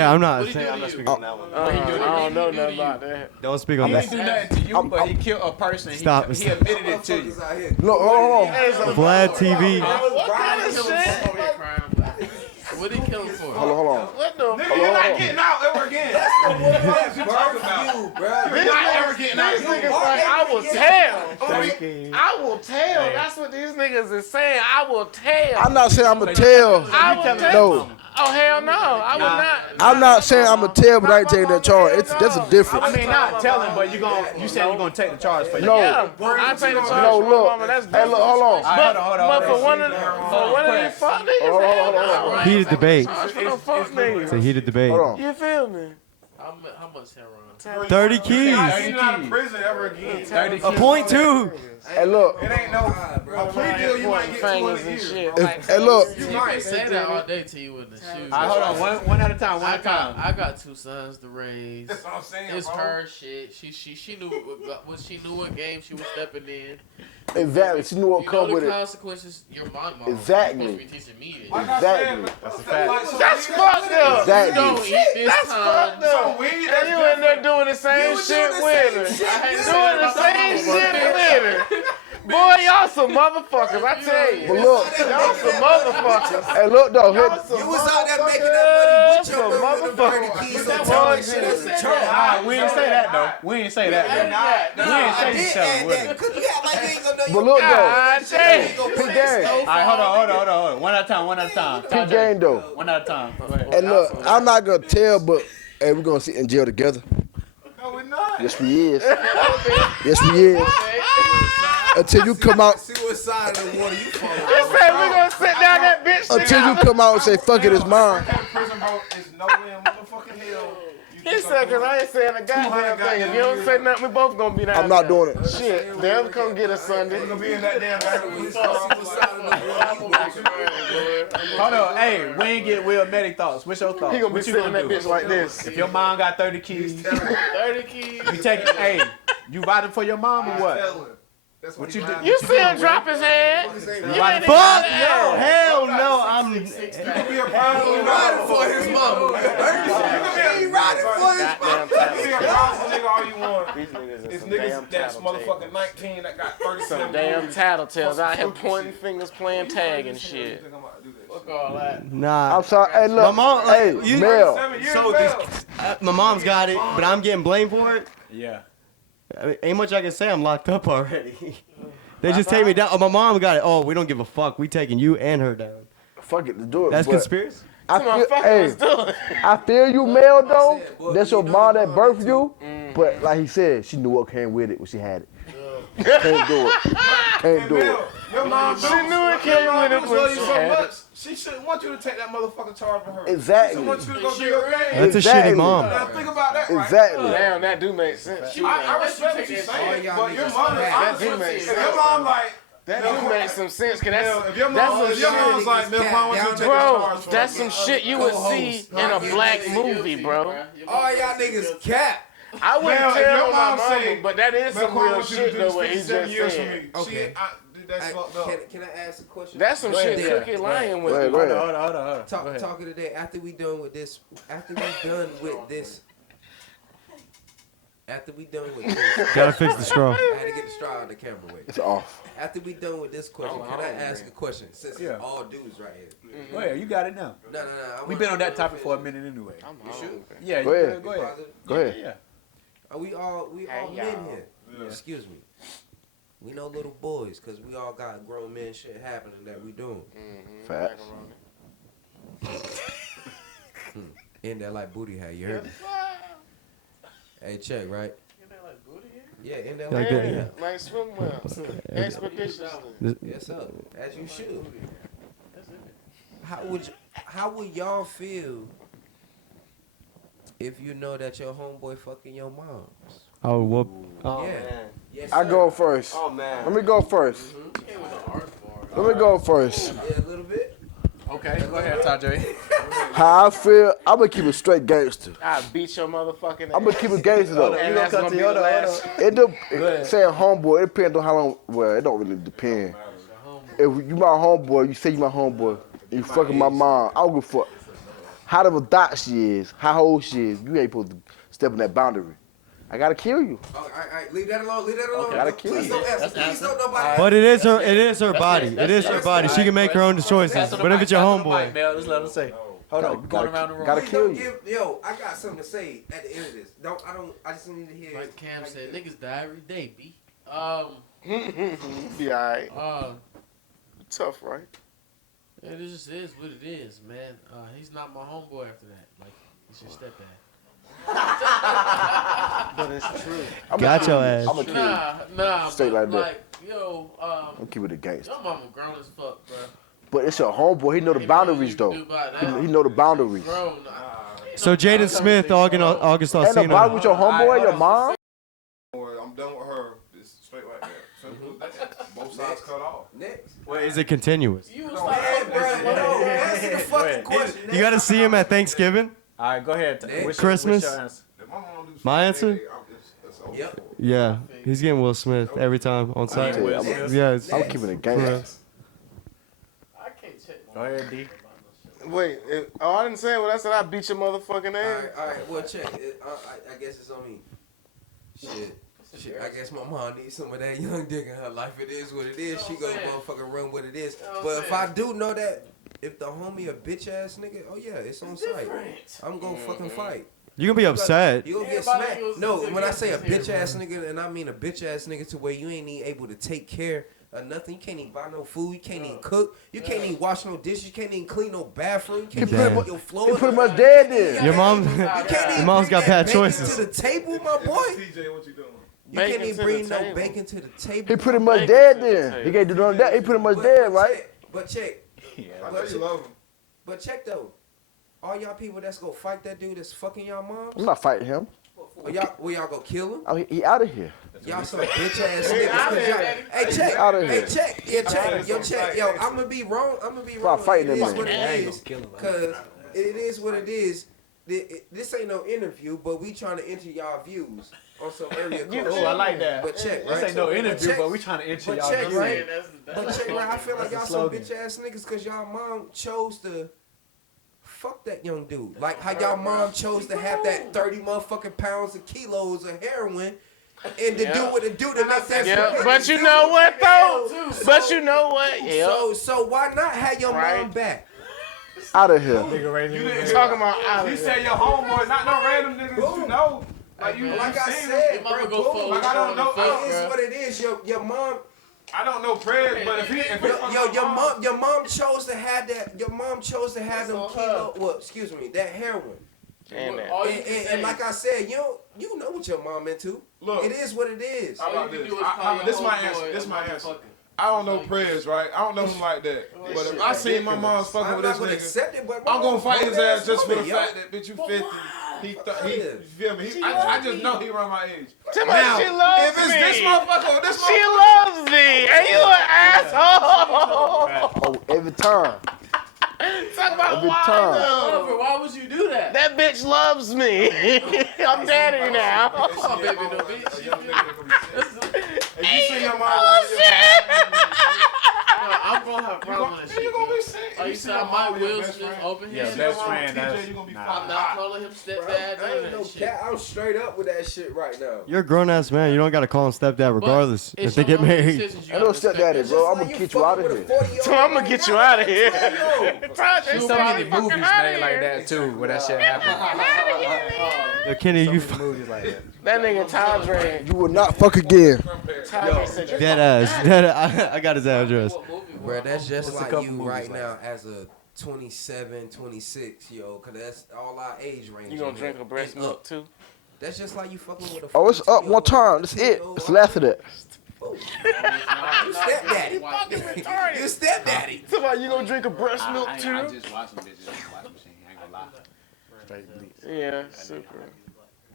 I'm I'm not speaking on that one. I don't know nothing about that. Don't speak on He that. didn't do nothing to you, but he killed a person. Stop. He admitted it to you. Look, hold on. Vlad TV. What kind of shit? What did he kill him for? Hold on. What the Nigga, you're not getting out ever again. What you talking about? You're not ever getting out. These niggas like, I will tell. Thank you. I will tell. That's what these niggas is saying. I will tell. I'm not saying I'm going to tell. I will tell. No. Oh, hell no. I would not. I'm not saying I'm going to tell, but I ain't taking that charge. That's a difference. I mean, not telling, but you said you're gonna take the charge for you. No. Yeah, I take the charge No, for my look. mama. That's Hey, different. look, hold on. But for one of these fuck niggas, hell no. Heated debate. Charge for no fuck niggas. It's a heated debate. Hold on. You feel me? How much heroin? 30 keys. You're not in prison ever again. 30 A point two. Hey, look. It ain't no a plea deal. You might get 2 Fingers a and year. shit. Hey, look. You You might. can say that all day till you in the shoes. All right, hold on. One at a time. I got 2 sons to raise. That's what I'm saying, It's bro. her shit. She knew what game she was stepping in. Exactly. She knew what You come know with the it. consequences. Your mom. Exactly. Supposed to be teaching me this. Like I said, Exactly. That's a fact. That's fucked up. Exactly. Don't eat this That's time. fucked up. weed, And that's you in there doing the same shit with her. Doing the same shit with her. Boy, y'all some motherfuckers, I tell you. But look. Y'all some motherfuckers. Hey, look, though. Here, You was out there making that money with your Some mother. motherfuckers. Keys don't tell me shit. That's a charge. Alright, we ain't say that though. We ain't say that though. We ain't say you selling women. Cause you act like you ain't gonna know but look, though. God damn. P game. Alright, hold on. One at a time. P game, though. One at a time. Go ahead. And look, I'm not going to tell, but hey, we're going to sit in jail together. No, we're not. Yes, we is. Yes, we is. Until you come out. See what side of the water you fall. You said we gonna sit down that bitch shit. Until you come out and say, fuck it, it's mine. Prison bro is nowhere in motherfucking hell. He said, cause I ain't saying a goddamn thing. If you don't say nothing, we both gonna be down. I'm not doing it. Shit, they'll come get us Sunday. We're gonna be in that damn bathroom. Hold on. Hey, we ain't get Will Metty thoughts. What's your thoughts? He gonna be What you sitting in that do? bitch like this. If your mom got 30 keys, 30 keys. you take it. Hey, you riding for your mom or what? What you do? You see him drop his head? You ain't Fuck even- no. Hell no. I'm. Be a problem. Riding for his mama. He riding for his mama. You be a powerful nigga all you want. These niggas It's is some niggas damn that's tattletales. motherfucking 19 that got 37 Some damn movies. tattletales out here pointing fingers, playing tag and shit. Fuck all that. Nah. I'm sorry. Hey, look. My mom, like, Hey, you- Mel. 7 years So bail. my mom's got it, but I'm getting blamed for it. Yeah. I mean, ain't much I can say. I'm locked up already. They just take me down. Oh, my mom got it. Oh, we don't give a fuck. We taking you and her down. Fuck it, to do it. That's but conspiracy. I feel, Motherfucker was hey, doing. I feel you, Mel, though. That's your mom that birthed you. But like he said, she knew what came with it when she had it. Can't do it. Can't do it. Your mom She knew it came with it love when you she so had much. it. She shouldn't want you to take that motherfucking charge for her. Exactly. She wants you to go do your thing. That's a Exactly. shitty mom. Now think about that, right? Exactly. Damn, that do make sense. I respect what you're saying, but your mom is That honest. do make If sense. your mom like, That do make some sense, cause Mel, if your that's mom, some if your shit. mom's like, Mel, I want you to take the Bro, charge for that's her. some shit you would see in a black movie, bro. All y'all niggas cap. I wouldn't Mel, if tell your my mom mama, say, but that is Mel, some I real want you to shit do though. What he 57 just years for said. me. Okay. Dude, that's fucked up. Can I ask a question? That's some shit Cookie lying with. Go ahead, you. go ahead. Hold on. Talking today after we done with this. After we done with this. After we done with this, Gotta fix the straw. I had to get the straw out of the camera way. It's off. After we done with this question, can I ask a question? Since Yeah. it's all dudes right here. Go ahead, you got it now. No. We've been on that topic for a minute anyway. You sure? Yeah, Go you ahead. good, go ahead. Go ahead. Yeah. We all men here. Yeah. Excuse me. We know little boys because we all got grown men shit happening that we doing. Facts. In that like booty hat, you heard me? Hey, check, right? Yeah, in that Like like that, booty yeah. hat. Like swim well. Expeditiously. Yes, up. As you should. How would y'all feel if you know that your homeboy fucking your moms? Oh, whoop. Yeah. Yes, I sir. go first. Oh, man. Let me go first. Let me go first. Yeah, a little bit. Okay, go ahead, Tydre. How I feel, I'm gonna keep it straight gangster. I beat your motherfucking ass. I'm gonna keep it gangster though. And that's gonna be the last. Saying homeboy, it depends on how long. Well, it don't really depend. If you my homeboy, you say you my homeboy, and you fucking my mom, I don't give a fuck. How the dot she is, how old she is, you ain't supposed to step in that boundary. I gotta kill you. All right, leave that alone. Leave that alone. Gotta kill Please you. don't answer. Please don't nobody. But it is her body. It is her body. She can make her own choices. But if it's your homeboy, Just let him say. Hold on, we're going around the room. Gotta Please kill don't you. Yo, I got something to say at the end of this. I just need to hear. Like Cam said, niggas die every day, B. Be alright. Uh, Tough, right? it just is what it is, man. He's not my homeboy after that. Like, he's your stepdad. But it's true. got your ass. I'm gonna kill you. Nah. Straight but, like that. Like, yo, I'm keep it a gangster. your mama grown as fuck, bro. But it's your homeboy. He know the boundaries though. Do about that. He know the boundaries. Grown. So Jaden Smith, August Ain't no bother Alsina. with your homeboy, your mom. Or I'm done with her. It's straight like that. Simple as that. Both sides cut off. Next. Wait, is it continuous? You was Man, like, bro, no, answer the fucking question. You gotta see him at Thanksgiving? All right, go ahead. Christmas? What's your answer? If my mom do My something, answer? it's over. Yep. Yeah, he's getting Will Smith every time on site. tell you, I'm- Yeah, it's, I'm keeping it for real. gangster. I can't check my Go ahead, D. Wait, I didn't say what I said. I beat your motherfucking ass. All right. Well, check. I guess it's on me. Shit. I guess my mom needs some of that young dick in her life. It is what it is. She gonna motherfucking run what it is. But if I do know that, if the homie a bitch ass nigga, oh yeah, it's on site. I'm gonna fucking fight. You gonna be upset. You gonna get smacked. No, when I say a bitch ass nigga, and I mean a bitch ass nigga to where you ain't even able to take care of nothing. You can't even buy no food. You can't even cook. You can't even wash no dishes. You can't even clean no bathroom. You can't even put your floor. He pretty much dead then. Your mom, You can't your even mom's bring got that bad bacon choices. to the table, my boy. TJ, what you doing? You can't Bacon even to bring the no table. bacon to the table. He pretty much Bacon dead to the then. table. He can't do none of that. He pretty much dead, right? But check. I know you love him. But check though. All y'all people that's gonna fight that dude that's fucking y'all moms, I'm not fighting him. will y'all go kill him? I mean, he out of here. Y'all some bitch ass niggas. 'cause y'all- Hey, check. Outta Hey, here. check. Yeah, check. Yo, check. Yo, I'm gonna be wrong. Stop fighting It that is man. what I ain't it is. gonna kill him. Cause it is what it is. This ain't no interview, but we trying to enter y'all views on some area code. Oh, I like that. But check, This right? ain't no But interview, check- but we trying to enter but y'all check, views. right? But check, right? I feel like That's the y'all some slogan. bitch ass niggas because y'all mom chose to fuck that young dude. Like how y'all mom chose to have that 30 motherfucking pounds of kilos of heroin and to do what it do to make that. Yeah, but you know what though? But you know what? Yeah. So why not have your mom Right. back? Out of here. Nigga raising his hand. Talking about out You of say here. your homeboy, not no random niggas that you know. Like you, Like you I seen said, him. bro, go boom. fuck Like I don't know. It is what it is. Your mom. I don't know Prez, but if Your mom chose to have that. Your mom chose to have them That's on kilo. Well, excuse me, that heroin. And that. All you And, can and, say- and like I said, you know what your mom into. Look. It is what it is. How all about you can this? do is call your This my homeboy answer. This a my answer. motherfucker. I don't know Prez, right? I don't know him like that. But if I seen my mom's fucking I'm with not this gonna nigga, accept it, but I'm gonna fight his ass just for the woman, yo. fact that bitch you 50. He you feel me? I just know he around my age. Tell me she loves If it's this me. motherfucker or this She motherfucker, loves me. And you an asshole. Oh, every time. Talk about Every why time. though. Oliver, why would you do that? That bitch loves me. I'm daddy now. Come on, baby, no bitch. a young nigga gonna be sick. If you see your mom, Oh shit. I'm gonna have a problem with that shit. You gonna be bro. sick. Oh, you said I might Will Smith open Yeah, hand? best friend. TJ, you gonna be Nah. I'm not calling him Bro, stepdad. I None ain't of no that shit. cat. I'm straight up with that shit right now. You're a grown ass man. You don't gotta call him stepdad regardless It's if they get your own married. decisions, you I know gotta respect stepdaddy, that bro. shit. I'm gonna get you out of here. So I'm gonna get you out of here. There's so many movies made like that too, where that shit happened. Yo, Kenny, So you many movies like that. That nigga Tydre. You will not fuck again. Tydre said you dead ass. I got his address. What movie? Bro, that's just Just a like couple you movies right like now as a 27, 26, yo, because that's all our age range. You gonna in drink here. a breast It's milk up. too? That's just like you fucking with a Oh, it's up 42-year-old, one time. That's it. 22-year-old. It's less of that. You stepdaddy. You stepdaddy. Somebody, you gonna drink a breast milk I too? just watch some bitches on the washing machine. I ain't gonna lie. Yeah, super.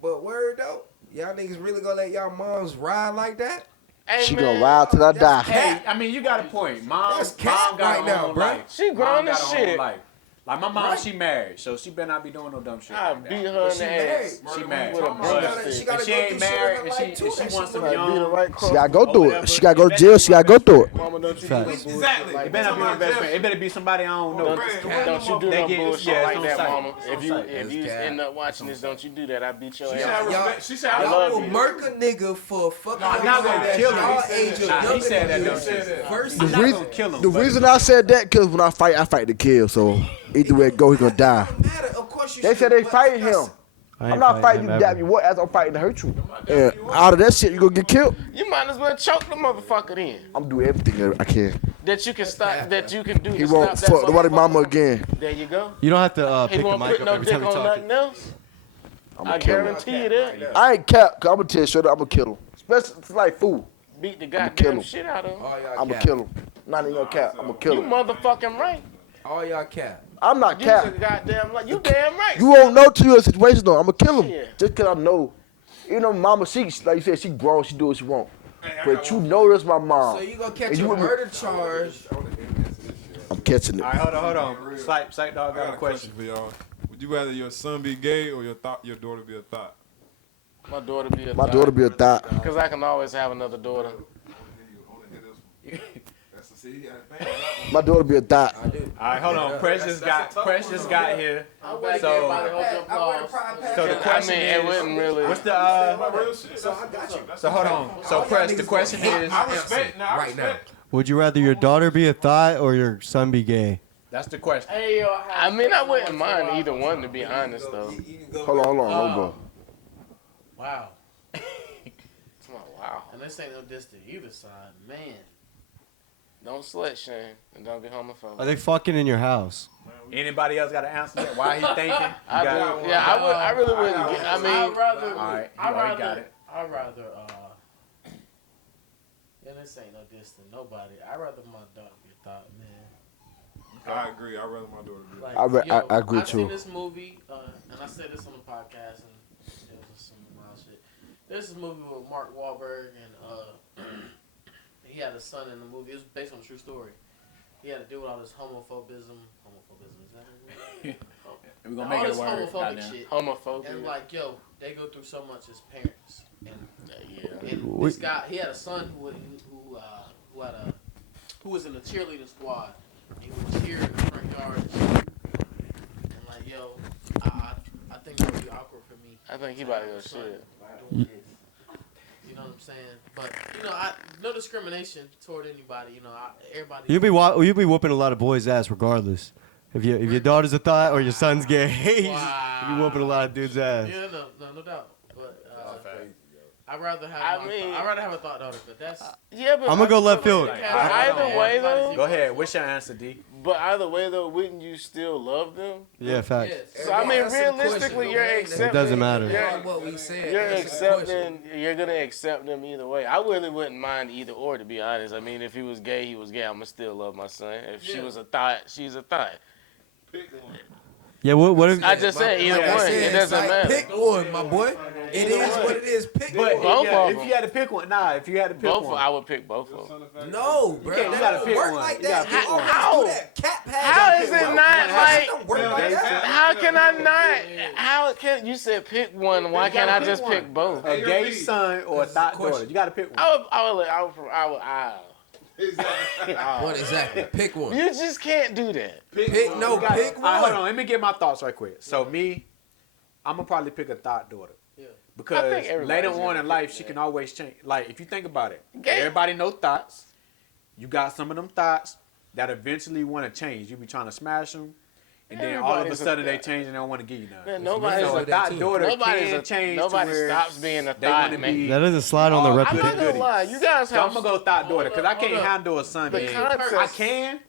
But word though, y'all niggas really gonna let y'all moms ride like that? Hey, She man, gonna ride till I die. Hey, I mean, you got a point. Mom, That's cat mom got right her now, own bro. life. She Mom grown got as her own shit. life. Like my mom, Right. she married, so she better not be doing no dumb shit. I like beat that. her in She the married. ass. She married. With a She broom gotta stick. If go she through ain't shit married, in and her she life, too, if that she wants she some wanna Like, beat her young, right She across. gotta go or through whatever, it. She gotta go to it jail. better She be my gotta go best through it. friend. Mama, don't you do Facts. no bullshit Exactly. like It better that. not be my best friend. It better be somebody I don't know. Don't you do They no get- bullshit yeah, like it's that, on mama. site. If you It's cat. end up watching this, don't you do that. I beat your She said I ass. respect. She said I I Y'all love will you. murk a nigga for fucking Nah, with not y'all gonna that's kill him. y'all age or Nah, he younger said that than dumb you. shit. Versus I'm not reason- gonna kill him. The but- reason I said that, because when I fight to kill. So either way it go, he gonna die. It don't matter. Of course you They should, said they but fighting like I him. said, I'm not fighting you to dab you. What? As I'm fighting to hurt you. And out of that shit, you gonna get killed. You might as well choke the motherfucker then. I'm doing everything that I can. That you can stop. That you can do. He to won't stop that fuck nobody motherfucker mama from- again. There you go. You don't have to He pick the won't mic put up no every dick time you on talk. nothing else. I'm I gonna kill him. guarantee you that. I ain't cap. Cause I'm gonna tell you straight up, I'm gonna kill him. Especially it's like food. Beat the kill goddamn him. shit out of him. all y'all I'm gonna cap. kill him. Not even gonna cap. I'm gonna kill You him. motherfucking right. All y'all cap. I'm not You a cap. goddamn like you damn right. You won't know till you're in a situation though. I'm gonna kill him. Shit. Just cause I know. You know, mama, she like you said, she grown. She do what she want. But you know this, my mom. So you gonna catch And a you with me? murder charge? I'm catching it. All right, hold on. Psych dog I got a question. for y'all. Would you rather your son be gay or your daughter be a thought? My daughter be a My daughter be a thought. Because I can always have another daughter. My daughter be a thought. I do. All right, hold on. Precious got here. I'm glad So- everybody hold your applause. So the I question mean, it is, wouldn't really. what's the So I got you. So hold on. So All Press, y'all the niggas question gonna hate is, I respect. Now, I right now. respect. Would you rather your daughter be a thought or your son be gay? that's the question. Hey, yo, I mean, I wouldn't mind either one, to be honest, though. You can go Hold on, hold on, Uh, hold on. Wow. It's like, wow. And this ain't no diss to either side. Man. Don't slut shame and don't be Are homophobic. they fucking in your house? Anybody else got to answer that? Why he thinking? You I got do, yeah, I really wouldn't get. I I'd mean, rather. All right, I'd you already rather. got it. I'd rather. And this ain't no diss to nobody. I'd rather my daughter be a thought, man. I agree. I'd rather my daughter be. Like, I agree I've seen too. this movie, and I said this on the podcast, and it was some wild shit. There's this movie with Mark Wahlberg, and he had a son in the movie. It was based on a true story. He had to deal with all this homophobism. Is that what it is? We're going all to make it this a word. homophobic Goddamn. shit. homophobia. And like, yo, they go through so much as parents. Yeah. And this guy, he had a son who was in the cheerleading squad. He would cheer in the front yard and shit. And like, yo, I think it would be awkward for me. I think he about to go shit. You know what I'm saying? But you know, no discrimination toward anybody. You know, everybody. You'll be whooping a lot of boys' ass regardless. If your daughter's a thought or your son's gay, you be whooping a lot of dudes' ass. Yeah, no doubt. But I'd rather have. I'd rather have a thought daughter, but that's. Yeah, but I'm gonna go left field. Either way, though. Go ahead. What's your answer, D? But either way, though, wouldn't you still love them? Yeah, facts. Yes. So I mean, Answer the question, realistically, you're okay? accepting. It doesn't matter. You're, What we said. you're answer the question. accepting. You're gonna accept them either way. I really wouldn't mind either or, to be honest. I mean, if he was gay, he was gay. I'ma still love my son. If she was a thought, she's a thought. Yeah, what if I just said either Like I one. said, It it's doesn't like, matter. Pick one, my boy. It is what it is. Pick But one. Both of if them. you had to pick one, if you had to pick Both. one. I would pick both of them. No, bro. can't- you That gotta don't pick work one. like You that. gotta pick You one. always do that. Cat pass. How is it not That don't like? work like that. How can I not? How can you said pick one? Why can't I just pick both? A gay son or a thought daughter. You got to pick one. I Exactly. What exactly? Pick one. You just can't do that. Pick All right, hold one. on. Let me get my thoughts right quick. So me, I'm gonna probably pick a thought daughter. Yeah. Because I think everybody's later gonna on in pick life, that. she can always change. Like if you think about it, Gay. everybody know thoughts. You got some of them thoughts that eventually want to change. You be trying to smash them, and then all of a Everybody's a sudden they thought. change and they don't want to give you none. Man, nobody's So a a thought daughter Nobody's can a change. Nobody to where stops being a they thought, wanna man. be. That doesn't slide on the all I'm not reputation. gonna lie. You guys So have. I'm gonna go thought daughter because I can't Hold up. handle a son The being. concept- I can,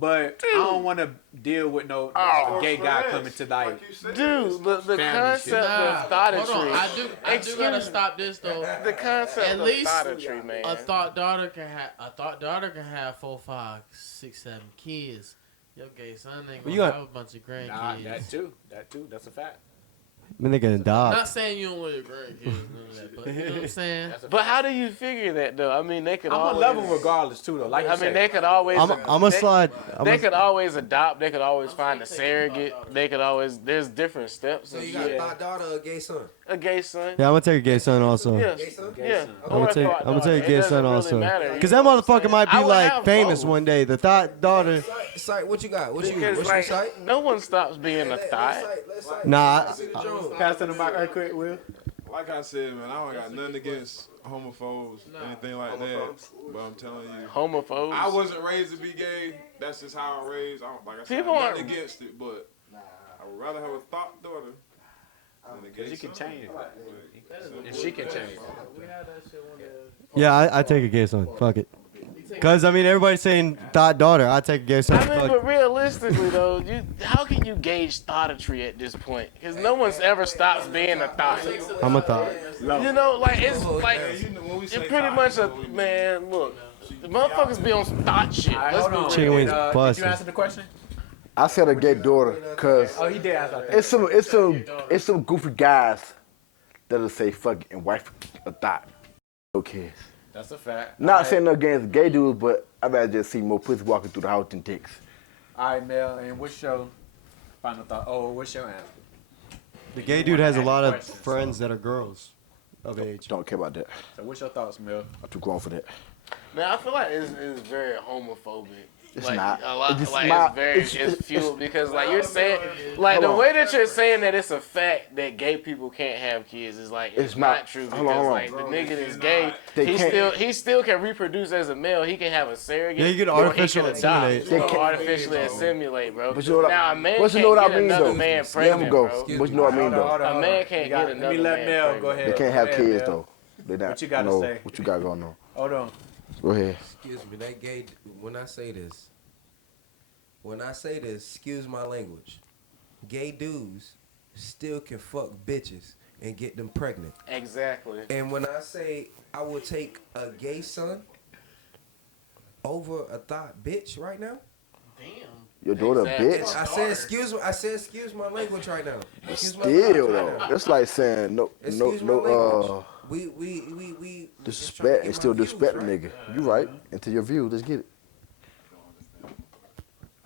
but I don't want to deal with no Oh, gay guy Fresh, coming to like. you said. Dude, the Family concept shit. of Hold on. thoughtry. I do Excuse gotta me. stop this though. The concept At of least thoughtry, man. A thought daughter can have 4, 5, 6, 7 kids. Your gay son ain't You gonna got- have a bunch of grandkids. Nah, that too. That's a fact. I mean, they can I'm adopt. not saying you don't want your grandkids, none of that, but you know what I'm saying. That's a But fact. how do you figure that though? I mean, they could I'm always. gonna love them regardless too, though. Like I you mean, said. they could always. I'm a they- slide. They could always adopt. They could always find a surrogate. They could always. There's different steps. So and you got shit. a thought daughter or a gay son? A gay son. Yeah, I'm gonna take a gay son also. Yeah. Gay son? Yeah. I'm gonna take a It gay doesn't son really also. matter. Cause that motherfucker might be I would like have famous both. one day. The thought daughter. Sight, what you got? What's Because your like sight? no one stops being a thought. Nah, Pass it to my right quick, Will. Like I said, man, I don't got nothing against homophobes, anything like that. But I'm telling you, Homophobes. I wasn't raised to be gay. That's just how I raised. Like I said, People I'm aren't- not against it, but I would rather have a thought daughter than a gay She can son. change. And she can change. We had that shit one day. yeah, I take a gay son. Fuck it. Cause I mean, everybody's saying thought daughter. I take a gay son. I mean, Fuck but realistically though, how can you gauge thoughtry at this point? Because no one's ever stops being a thought. I'm a thought. You know, like it's like Man, you know, when we it's say pretty thought, much you a know what we mean. man. Look, the motherfuckers be on some thought shit. All right, Let's hold on. be Chicken real. wings Did busted. you answer the question? I said a gay daughter because Oh, he did answer. I think. it's some goofy guys that'll say fuck it and wife a thought. Okay. That's a fact. Not saying no against gay dudes, but I'd rather just see more pussy walking through the house than dicks. All right, Mel. And what's your final thought? Oh, what's your answer? The gay dude has a lot of Questions, friends that are girls of age. Don't care about that. So what's your thoughts, Mel? I'm too grown for that. Man, I feel like it's very homophobic. It's like, not. A lot, It's just like not- it's very it's- it's fueled because like you're saying like Hold the on. way that you're saying that it's a fact that gay people can't have kids is like it's It's not not. true Hold because on, hold like on. the nigga Bro, that's they gay They can't- he still can reproduce as a male. He can have a surrogate. Yeah, you can or artificially he can adopt. inseminate. He They can can't- artificially assimilate, bro. But you know what I- Now a man but you can't know what I get mean, another though? man Let pregnant, them go. bro. But you know what I mean, though? A man can't get Let me another let man Mel go pregnant. ahead. They can't have Go ahead, kids, Mel. though. They not. What you gotta know say? What you got going on? Hold on. Go ahead. Excuse me, that gay. When I say this, excuse my language. Gay dudes still can fuck bitches and get them pregnant. Exactly. And when I say I will take a gay son over a thought bitch right now, Damn. Your daughter Exactly. a bitch. I said excuse my language right now. Excuse my Still language right though, now. that's like saying no Excuse my language. no We just trying to disrespect get and still my views, disrespect a right? nigga. You right. Into your view, let's get it.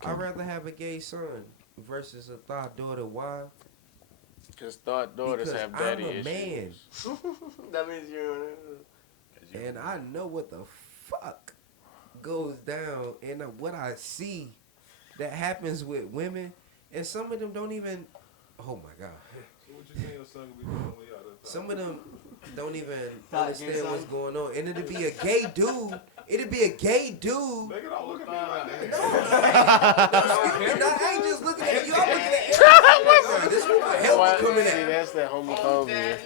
I'd rather have a gay son versus a thought daughter. Why? Because thought daughters Because have I'm daddy a issues. man, That means you're. and I know what the fuck goes down, and what I see that happens with women, and some of them don't even. Oh my god. What you think your son gonna be doing when y'all done Some of them don't even understand what's going on, and it'd be a gay dude. It'd be a gay dude. Nigga, don't look at me like that. I ain't just looking at you. I'm looking at everybody. This is my help coming See, in. that's that homophobia.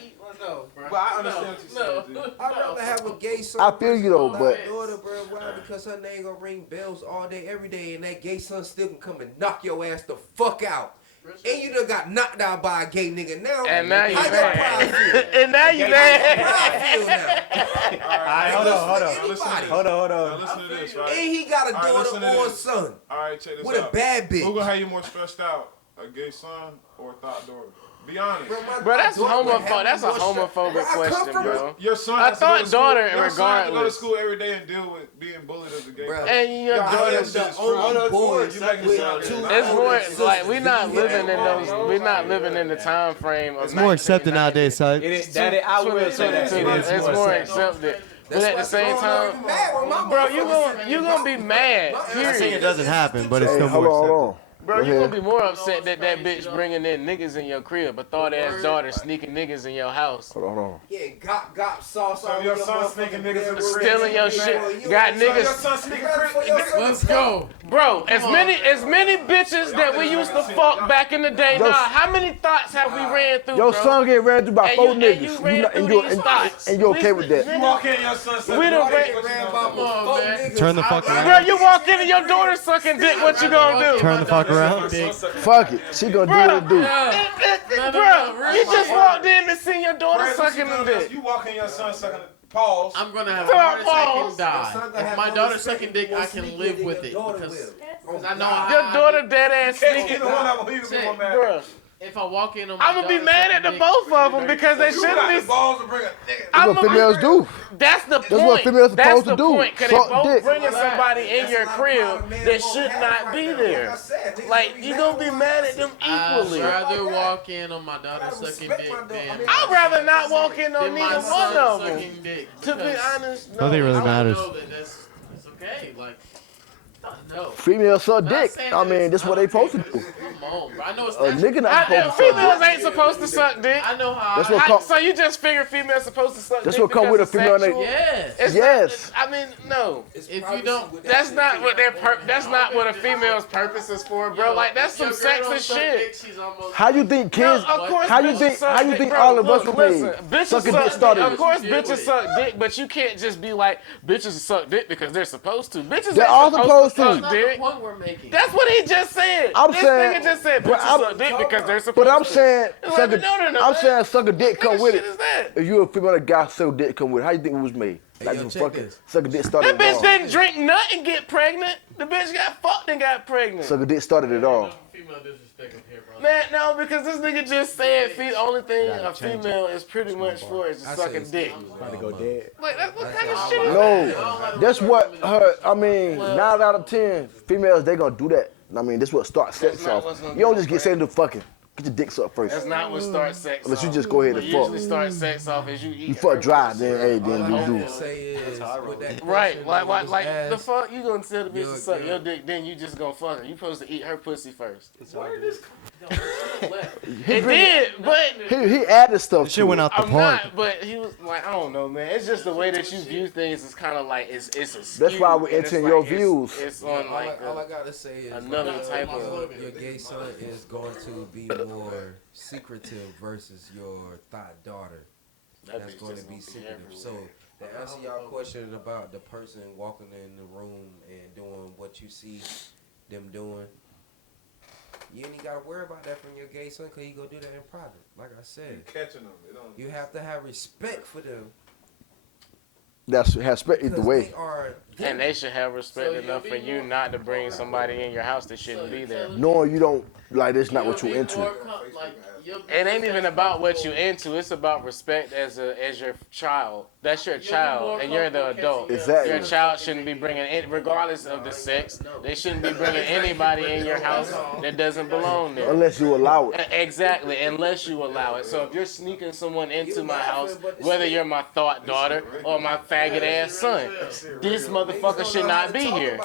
No, bro. But I understand what you're saying, G. I'd rather have a gay son. I feel you though, versus but my daughter, bro. Why? Because her name gonna ring bells all day, every day, and that gay son still can come and knock your ass the fuck out. And you done got knocked out by a gay nigga now. And now you how your pride feel? mad. And now you mad. Pride feel now. All right, hold on. Anybody. Hold on. Now listen to this, right? And he got a All right, listen daughter to or a this. son All right, check this with out. a bad Who gonna bitch. have you more stressed out? A gay son or a thought daughter? Be honest. Bro, that's homophobic. That's a homophobic Bro, I come question, from bro. Your son I has to go thought to school. daughter, Your son has to go to regardless. school every day and deal with being bullied as a gay Bruh. person. And your Y'all know daughter. that It's shit the is true. only boy You make it with sound two good. It's more sisters. like we're not You living in hear those. me? We're not living in the time frame of. It's more accepted nowadays, son. It is, that is, I will say that. It is It's more accepted. accepted. But at the same time, bro, you gonna be mad. I'm saying it Period. doesn't happen, but it's Hey, still hold more on, acceptable. hold on. Bro, Go you gonna ahead. be more upset that that bitch bringing in niggas in your crib, a thought ass daughter sneaking niggas in your house. Hold on. Yeah, gop sauce all your in son motherfucking sneaking niggas in the bedroom. crib. Stealing your shit. Got Your niggas. son sneaking Let's go. Bro, as many bitches that we used to fuck back in the day. Yo, Nah, how many thoughts have we ran through, Your bro? son get ran through by And 4 you- and niggas. you ran through these thoughts. And you okay with that? You walk in, your son sucking We done dick, ran- what you Ran gonna by do? on, four man. niggas. Turn the fuck Bro, around. you walk in and your daughter sucking dick, what you gonna do? Turn the fuck around. Fuck it. She gonna do what it do. Bro, you just walked in and seen your daughter Brad, sucking what the you dick. You walk in, your son sucking pause. I'm gonna have Turn a heart attack balls. and die. Son gonna If have my more daughter respect sucking dick, for I sneaking can live than with your it daughter because will. I know how Your I daughter get- dead ass Either sneaking. one of them, you can be more mad. Bro, if I walk in on my I'm gonna be daughter mad at sucking the dick, both of them because they You shouldn't got the be. balls to bring a nigga. That's what females do. That's the point. what females That's supposed the to do. point. Cause Suck they both dick. bringing somebody in That's your a lot of crib problem men that won't should have not right be now. there. Like I said, niggas Like gonna be you gonna be mad mad at them I'd equally. rather walk in on my daughter Gotta sucking respect dick my daughter. than I mean, I'd rather not walk in on than my neither son one of them. sucking dick. To be because honest, I don't think it really I matters. know that that's okay. Like, no. Females suck Not dick. saying I that mean, it's this what they supposed to do. Come on, bro. I know it's A natural. nigga not supposed to suck females dick. ain't supposed to suck dick. I know how. That's I, what How- come- so you just figure females supposed to suck That's dick what come with a because female it's name. sexual? yes. It's Yes. Not, I mean, no. If you don't, That's not what that's not what a female's purpose is for, bro. Like that's some sexist shit. How you think No, kids? of course How you bitches think? suck How you dick. think Bro, all of us look, were listen, made? bitches Sucking suck dick started Of it. course, Deal with bitches it. suck dick, but you can't just be like bitches suck dick because they're supposed to. Bitches They're ain't all supposed to. suck That's not the dick. point we're making. That's what he just said. I'm this saying- nigga just said but bitches I'm- suck dick because they're supposed But to. I'm saying, It's suck like, a, no, I'm that- saying, suck a dick What come kind with of it. shit is that? If you a female, a guy suck a dick come with it. How you think it was made? Like yo, just check fucking this. suck a dick started That it bitch all. didn't drink nut and get pregnant. The bitch got fucked and got pregnant. Suck a dick started it all. Female disrespect up here, bro. Man, no, because this nigga just said the only thing Gotta a change female is pretty much for is to I suck say a it's dick. About to go dead. Like, that's what kind of shit is that? No, that's what her. I mean, 9 out of 10 females they gonna do that. I mean, this what starts sex That's not off. what's gonna You don't get just get sent to fucking. Get your dick sucked first. That's not what starts sex Unless you off. just go ahead What and fuck. usually starts sex off is you eat. You fuck her dry, pussy. then hey, All then I you have do. to say is, with that Right, question like that like was the asked, fuck you gonna tell the bitch to You're- suck you're- your dick, then you just gonna fuck her. You supposed to eat her pussy first. It did, but He added stuff This to shit went it. out the I'm park. not. But he was like, I don't know, man. It's just the way that you view things is kind of like it's a. That's why we're skewed, and it's entering like your it's- views. It's all on like I gotta say is another type of- your gay son is going to be more secretive versus your thought daughter. that That's bitch going to just be gonna secretive. everywhere. So to answer y'all question about the person walking in the room and doing what you see them doing, you ain't got to worry about that from your gay son because he go do that in private. Like I said, Catching them. It don't- you have to have respect for them. That's respect either because way. they are And they should have respect So enough you'll for be you more- not to bring somebody in your house that shouldn't be there. Knowing you don't like this, not what you into. It ain't even about what you into. It's about respect as your child. That's your child, and you're the adult. Exactly. Your child shouldn't be bringing in, regardless of the sex. They shouldn't be bringing anybody in your house that doesn't belong there. Unless you allow it. Exactly, unless you allow it. So if you're sneaking someone into my house, whether you're my thought daughter or my faggot ass son, this motherfucker should not be here.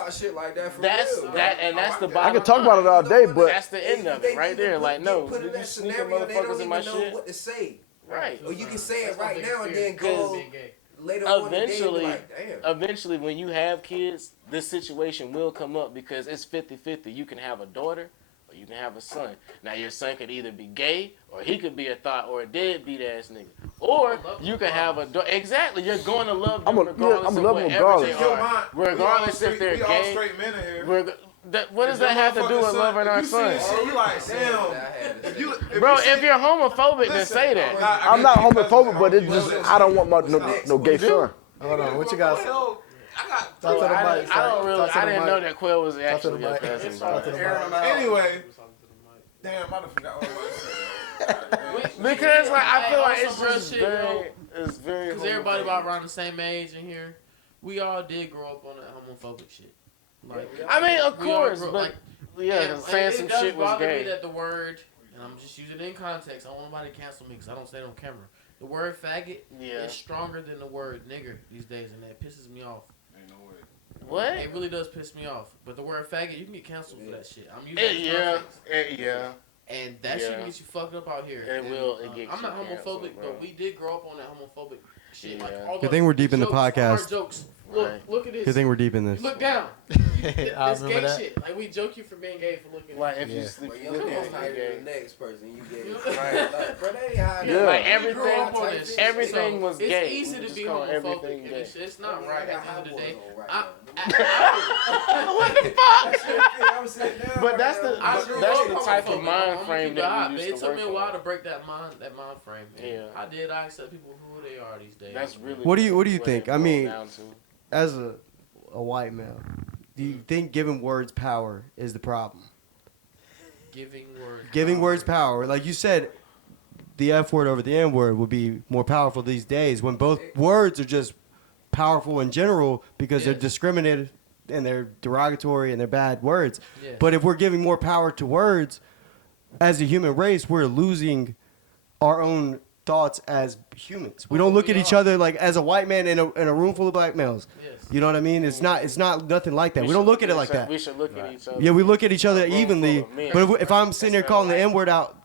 That's that, and that's the I bottom. can talk about it all day, but That's the end of it, right there. Like, no, put in you that sneaking scenario, they don't motherfuckers in my even know shit. what to say. Right. Or you can say it right now and then go later on in the day and be Eventually, like, damn. eventually, when you have kids, this situation will come up because it's 50-50. You can have a daughter or you can have a son. Now, your son could either be gay or he could be a thought or a deadbeat ass nigga. Or you can have a daughter. Exactly. You're going to love them regardless I'm of love them whatever regardless. they Yo, are. man, Regardless if they're we all gay. straight men in here. What does that have to do with loving our son? You like, damn. If you, Bro, see- if you're homophobic, then say that. I'm not homophobic, but it's just I don't want my no gay son. Hold on, what you got? Well, I got. Talk to the I mic. don't really. Talk to I the didn't mic. know that Quell was Talk to actually the your mic. cousin, Talk to bro. the mic. Anyway, damn, I done forgot what I was saying. Because like I feel like Hey, it's on some just real shit, very, it's very. Because everybody about around the same age in here, we all did grow up on that homophobic shit. Like, I mean, of we all course, grew- but like, yeah, and saying it some does shit was bother me gay. that the word, and I'm just using it in context. I don't want nobody to cancel me because I don't say it on camera. The word faggot Yeah. is stronger than the word nigger these days, and that pisses me off. Ain't no way. What? It really does piss me off. But the word faggot, you can get canceled for that shit. I'm using Eh, it in yeah, context. yeah. And that shit Yeah. can get you fucked up out here. It And, will. It gets I'm not you canceled, homophobic, bro. but we did grow up on that homophobic shit. Like, Yeah. all Good thing we're deep in the jokes are podcast. Jokes. Look, Right. look at this. Good thing we're deep in this. Look down. I This remember gay that. shit. Like, we joke you for being gay for looking. Like if Yeah. you sleep, But you your look nigga's at higher it. than the next person. You get Right. like, bro, they ain't high. Yeah. Like We grew everything, up on that shit. everything So was it's gay. easy We to just be call homophobic. everything And gay. it's not I mean, right I got at the end of the day. hot boys on right What the fuck? I'm sitting down But right that's now. the- I but grew that's up the type of homophobic. mind I'm gonna frame keep that we it hot, used but it to took me a work while on. to break that mind frame. And Yeah. I did. I accept people for who they are these days. That's really. What do you what think? it I boiled mean, down to. As a white male, do you think giving words power is the problem? giving words. Giving words power. Like you said, the F word over the N word would be more powerful these days when both words are just powerful in general because they're Yes. discriminated and they're derogatory and they're bad words. Yes. But if we're giving more power to words, as a human race, we're losing our own thoughts as humans. We don't look at each other like as a white man in a room full of black males. Yes. You know what I mean? It's not nothing like that. We don't look at it like that. We should look at each other. Yeah, we look at each other A room evenly. full of men. But if I'm sitting there Instead calling of the like- N word out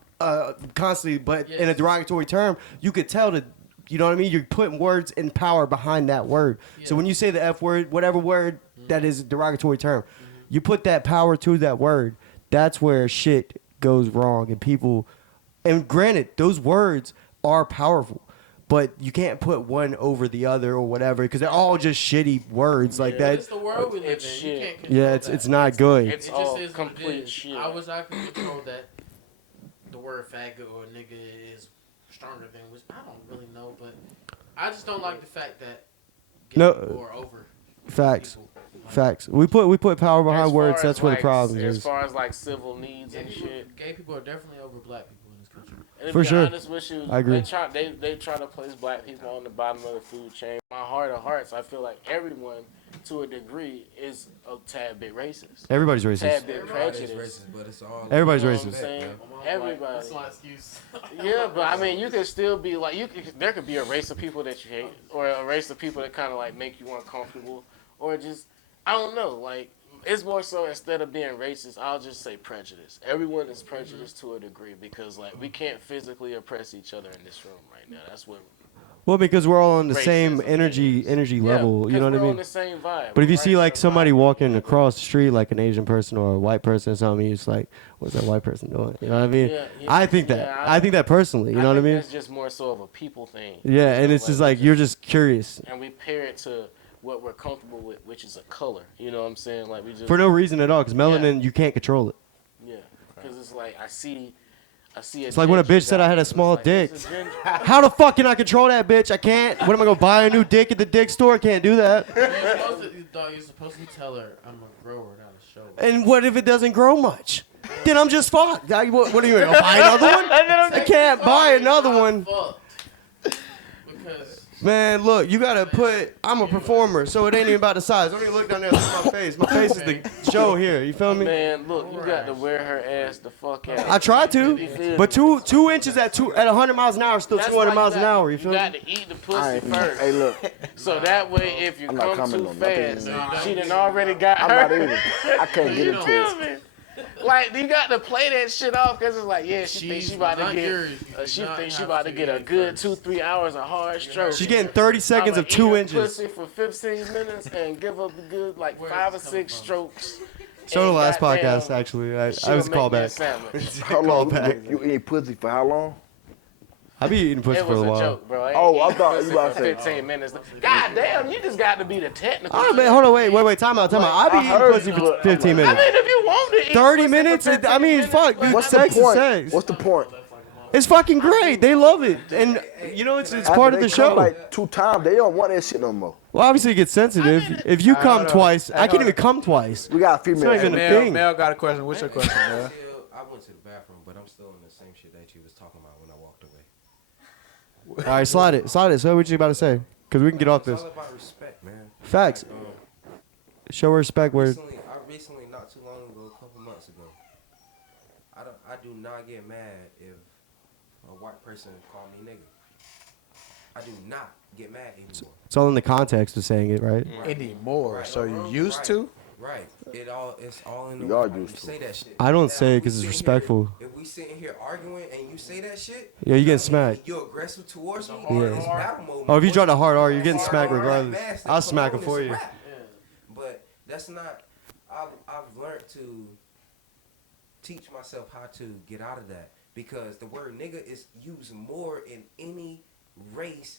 constantly, but in a Yes. derogatory term, you could tell that. You know what I mean? You're putting words in power behind that word. So Yeah. when you say the F word, whatever word that is a derogatory term, you put that power to that word. That's where shit goes wrong, and people. And granted, those words are powerful, but you can't put one over the other or whatever because they're all just shitty words like Yeah. But that. it's the world we live in. It's You shit. can't control Yeah, that. it's not good. It's It all just is what it complete is. shit. I wish I could control that. The word faggot or nigga is stronger than which I don't really know, but I just don't like the fact that gay No, people are over Facts. people. Facts. We put power behind As words. far That's as, where like, the problem As is. far as like civil needs and People, shit. gay people are definitely over black people in this country. And to For be sure. honest with you, I agree. They try to place black people on the bottom of the food chain. My heart of hearts, I feel like everyone, to a degree, is a tad bit racist. Everybody's Tad racist. bit Everybody's prejudiced. racist, but it's all. Everybody's You know what I'm racist. saying? Like, Everybody. that's my excuse. Yeah, but I mean, you could still be like, there could be a race of people that you hate, or a race of people that kind of like make you uncomfortable, or just, I don't know, like, it's more so instead of being racist, I'll just say prejudice. Everyone is prejudiced to a degree because like we can't physically oppress each other in this room right now. That's what. Well, because we're all on the same Racism energy is. level. You Yeah, know what I we're on mean? the same vibe. But if you We're see right like on the somebody vibe. walking across the street, like an Asian person or a white person or something, you're just like, what's that white person doing? You know what I mean? Yeah, yeah, I think that. yeah, I think that personally. You know what I think mean? That's just more so of a people thing. Yeah, and You know, it's just we like you're just curious and we pair it to what we're comfortable with, which is a color. You know what I'm saying? Like we just for no reason at all. Because melanin, you can't control it. yeah, because it's like I see. It's like when a bitch said I had a small dick. This is ginger. How the fuck can I control that bitch? I can't. What am I gonna buy a new dick at the dick store? Can't do that. You're supposed to tell her I'm a grower, not a shower. And what if it doesn't grow much? Then I'm just fucked. What do you mean? I'll buy another one? I can't buy another one. Fucked. Because Man, look, you gotta put. I'm a performer, so it ain't even about the size. Don't even look down there. Look at my face. My face is the show here. You feel me? Man, look, you got to wear her ass the fuck out. I try to, but two inches at 100 miles an hour is still That's 200 why miles an hour. You feel You me? got to eat the I pussy ain't, first. hey, look, So that way, if you I'm not come too commenting on fast, nothing. she done already got I'm not her. even. I can't get into Feel it. me? Like you got to play that shit off because it's like, yeah, she thinks she about to not get, yours. You she do not thinks she have about to to get a eat good first. 2-3 hours of hard stroke. She's getting 30 seconds of 2 inches. Pussy for 15 minutes and give up a good like Where 5 or is this coming 6 from? strokes. So the And last goddamn, podcast, actually, I she'll was make called me a back. sandwich. How long? back. You eat pussy for how long? I be eating pussy It for was a a while. joke, bro. I Oh, ain't I eating thought you pussy about for to say- 15 minutes. God damn, you just got to be the technical. Oh shit. man, hold on, wait, time out. I be I eating heard pussy you, for but- 15 I minutes. mean, if you want to eat 30 pussy for minutes? 15 I mean, minutes, fuck, like, dude. What's the Sex is point? sex. What's the point? It's fucking great. They love it, and you know it's After part of they the come show. like 2 times, they don't want that shit no more. Well, obviously it gets sensitive. If you come twice, I can't hold even come twice. We got a It's female. not even a Mel, thing. Mel got a question. What's your question, man? I went to the bathroom, but I'm still in the same shit that you was talking about when I walked away. All right, slide it. So what you about to say? Because we can get off this. It's all about respect, man. Facts. Show respect where. Recently, not too long ago, a couple months ago, I do not get mad if a white person call me nigga. I do not get mad anymore. It's all in the context of saying it, right? Anymore. Right. So you used to? Right. It's all in the We are way you used to say that shit. I don't Now, say it if 'cause we it's sitting here- respectful. If we sitting here arguing and you say that shit, Yeah, you getting and smacked. you're aggressive towards me. Yeah. It's battle mode. Oh, if you boy. try to hard R, you're getting Hard smacked R, regardless. Black Master, I'll come smack on, him for it's a you. rap. But that's not. I've learned to teach myself how to get out of that because the word nigga is used more in any race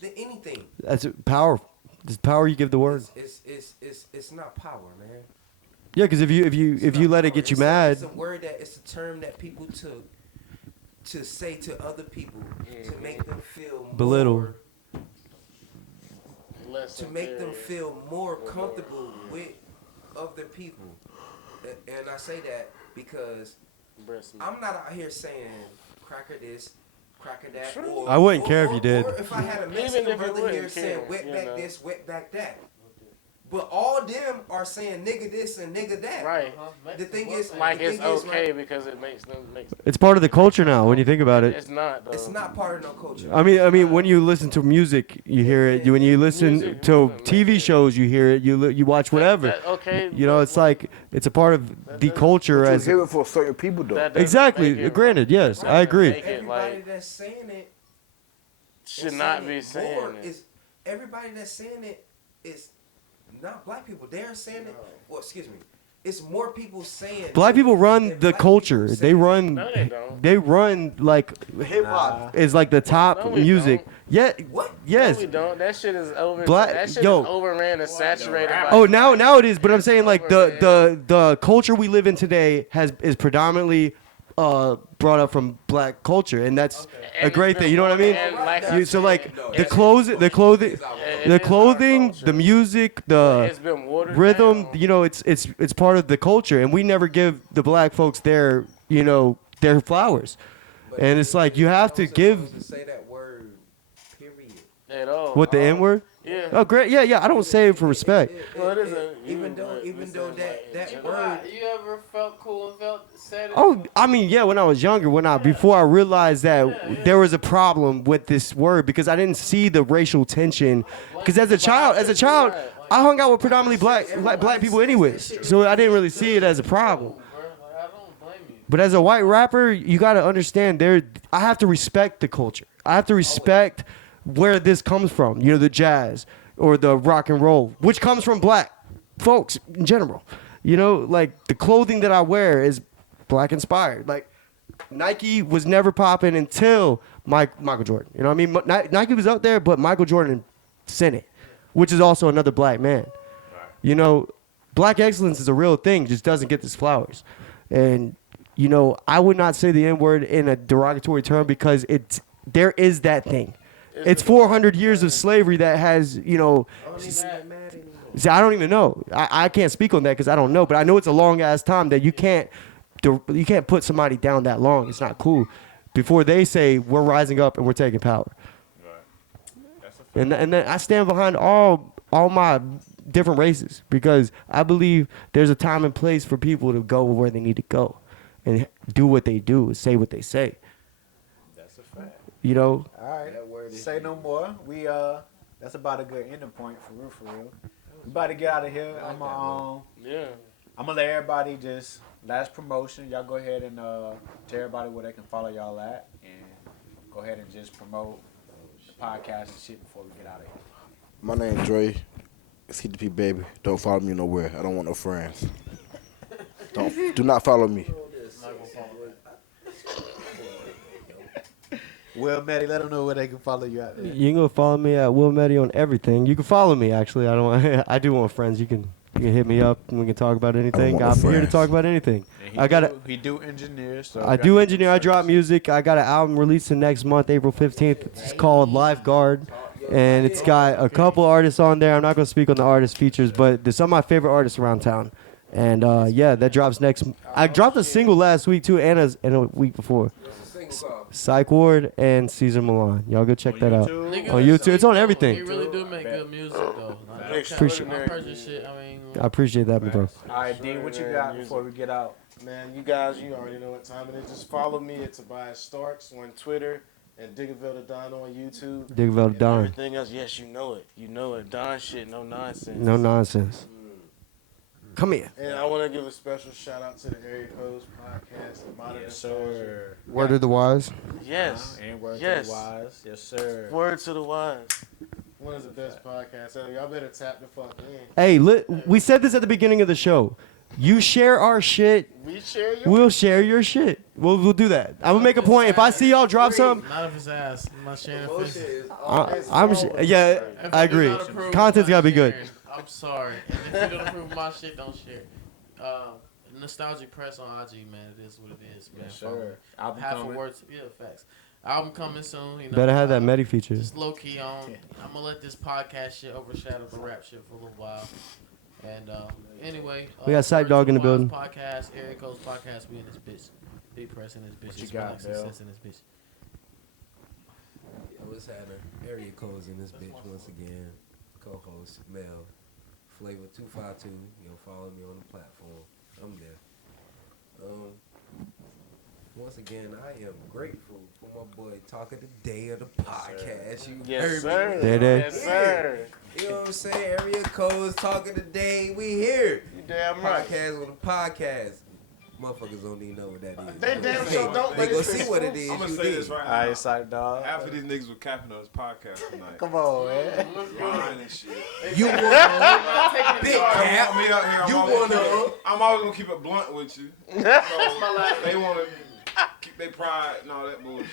than anything. That's power. It's power you give the word. It's not power, man. Yeah, because if you let it get you mad, It's a word that it's a term that people took to say to other people to make them feel Belittle. more, Less to make them inferior. feel more comfortable with other people. And I say that because Breast milk. I'm not out here saying cracker this, cracker that. True. Or, I wouldn't care if you did. Or if I had a Even Mexican if you brother here wouldn't saying care, wet you back know. this, wet back that. But all them are saying nigga this and nigga that. Right. The thing is, Like the it's thing is, okay right, because it makes them it's part of the culture now. When you think about it, It's not though. it's not part of no culture. I mean, when you listen to music, you hear it. When you listen Music, to music, TV man. shows, you hear it. You watch whatever. Okay. You know, it's like it's a part of the culture But you as hear it for certain people though. that doesn't exactly. make it- Granted, yes, I agree. Make it Everybody like that's saying it should and not saying be it saying more it. is everybody that's saying it is not black people. They're saying it. Well, excuse me. It's more people saying Black people run than the black culture. people They saying it. run. No, they don't. They run like hip hop is like the top No, we music. don't. Yeah. What? Yes. No, we don't. That shit is over. Black- that shit yo. is overran and saturated. By Oh, now it is. But I'm saying like Over, the culture we live in today is predominantly brought up from black culture, and that's a And great it's thing. You know what I mean? and like I You, so like No, the that's- clothes, the clothing, It the is our clothing, culture. the music, the it's been watered rhythm. down. You know, it's part of the culture, and we never give the black folks their their flowers. But And it's like you have to you're give supposed to say that word. Period. At all. what the N word. Yeah. Oh, great. Yeah. I don't say it for respect. Well, it is a- Even you- though but even this though is like in that general. word. You ever felt cool and felt sad? Oh, I mean, yeah. When I was younger, before I realized that there was a problem with this word because I didn't see the racial tension. Because as a child, I hung out with predominantly black people anyways, so I didn't really see it as a problem. I don't blame you. But as a white rapper, you got to understand I have to respect the culture. I have to respect where this comes from. You know, the jazz or the rock and roll, which comes from black folks in general. You know, like the clothing that I wear is black inspired. Like Nike was never popping until Michael Jordan. You know what I mean? Nike was out there, but Michael Jordan sent it, which is also another black man. You know, black excellence is a real thing, just doesn't get these flowers. And, you know, I would not say the N-word in a derogatory term because there is that thing. It's 400 years of slavery that has, you know, see, I don't even know. I can't speak on that because I don't know, but I know it's a long ass time that you can't put somebody down that long. It's not cool. Before they say we're rising up and we're taking power. And then I stand behind all my different races because I believe there's a time and place for people to go where they need to go and do what they do and say what they say. That's a fact. You know, All right. Say no more. We that's about a good ending point for real. We about to get out of here. Yeah. I'm gonna let everybody just last promotion. Y'all go ahead and tell everybody where they can follow y'all at, and go ahead and just promote the podcast and shit before we get out of here. My name Dre. CDP baby. Don't follow me nowhere. I don't want no friends. Do not follow me. Will Metty, let them know where they can follow you out there. you can go follow me at Will Metty on everything. You can follow me actually. I do want friends. You can hit me up and we can talk about anything. want no I'm here to friends. talk about anything. And he do engineer. So I do engineer. I drop music. I got an album releasing next month, April 15th. It's called Lifeguard, and it's got a couple artists on there. I'm not gonna speak on the artist features, but there's some of my favorite artists around town. And yeah, that drops next. I dropped a single last week too, and a week before. Psych Ward and Caesar Milan. Y'all go check that out. Niggas On is YouTube. It's on so- everything. You really do make good music though. Like, Appreciate my purchase shit. I mean, I appreciate that, bro. All right, D, what you got before we get out? Man, you guys, you already know what time it is. Just follow me at Tobias Starks on Twitter, And Diggerville the Don on YouTube. Diggerville the And Don. everything else, yes, you know it. You know it. Don shit, no nonsense. No nonsense. Come here. And I want to give a special shout out to the Area Codes podcast, Modern Yes, Nostalgia. sir. Word of the wise. Yes. And word Yes. to the wise. Yes, sir. Word to the wise. One of the best podcasts ever. Y'all better tap the fuck in. Hey, we said this at the beginning of the show. You share our shit, We share your. we'll share your shit. We'll do that. I'm gonna make a point. If I see y'all drop something, Not if it's ass. I'm not sharing Emotion faces. is yeah, If I you do agree. not approve, Content's I'm gotta be good. sharing. I'm sorry. And if you don't approve my shit, don't share. Nostalgic Press on IG, man. It is what it is, man. Yes, sir. Album Half coming. a word. Yeah, facts. Album coming soon. You know, Better have that Metty feature. Just low key on. I'm gonna let this podcast shit overshadow the rap shit for a little while. And anyway, We got Sight Dog in the building. Podcast, Area Codes podcast. We in this bitch. Big Press in this bitch. you It's got, Relax Bill? Success in this bitch. What's happening? Area codes in this bitch once again. Co-host Mel, Flavor 252. You know, follow me on the platform. I'm there. Once again, I am grateful for my boy talking today of the podcast. You Yes, heard sir. me. Day day. Yes, sir. You know what I'm saying? Area codes talking today. We here. You damn right. Podcast on the podcast. Motherfuckers don't even know what that is. They damn sure don't. They but go it's see what it is. I'm gonna You say did. this right All now. right, Sight Dog. Half of these niggas were capping on this podcast tonight. Come on, man. Lying and shit. You want big cap. Me out here. You wanna- I'm always gonna keep it blunt with you. So they wanna keep their pride and all that bullshit.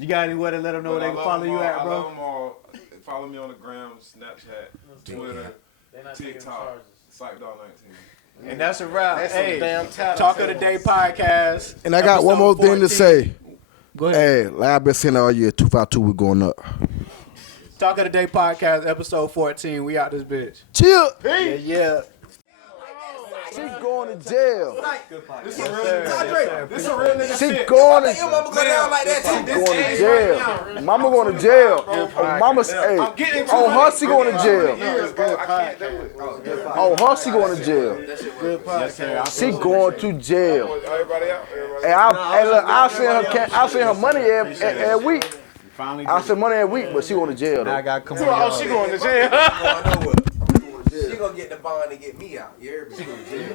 You got anywhere to let them know where they can follow you at, I love bro? them all. Follow me on the gram, Snapchat, Twitter, They're not taking TikTok, charges. Psychdog19. And that's a wrap. That's some Hey, damn talent. Talk of the Day podcast. And I got one more episode thing to 14. say. Go ahead. Hey, like I've been saying all year, 252, we going up. Talk of the Day podcast, episode 14. We out this bitch. Chill. Yeah, yeah. She going to jail. This a real nigga. This a real nigga She shit. going to Your mama go down like that She too. going to jail. Mama going to jail. Oh, mama, hey, on her she going to jail. Years, bro. I can't do it. On her she going to jail. Yes, sir. She going to jail. Everybody out. Everybody And I'll send her money every week. Finally I'll did it. send money every week, but she going to jail Now I though. got to come Oh, on. she going to jail. Going nowhere. She gonna get the bond and get me out. You heard me?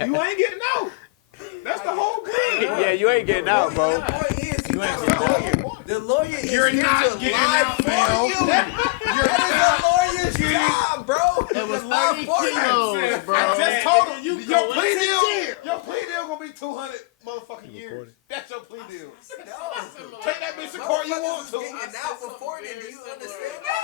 You ain't getting out. That's the whole game. Yeah, you ain't getting out, bro. The point is, you got a lawyer. The lawyer is You're here not to getting lie out, for man. you. That is a lawyer's job, bro. It was lie for you. I just told him your plea deal gonna be 200 motherfucking years. That's your plea deal. Take that bitch to court you want to. Getting out before then, do you understand that?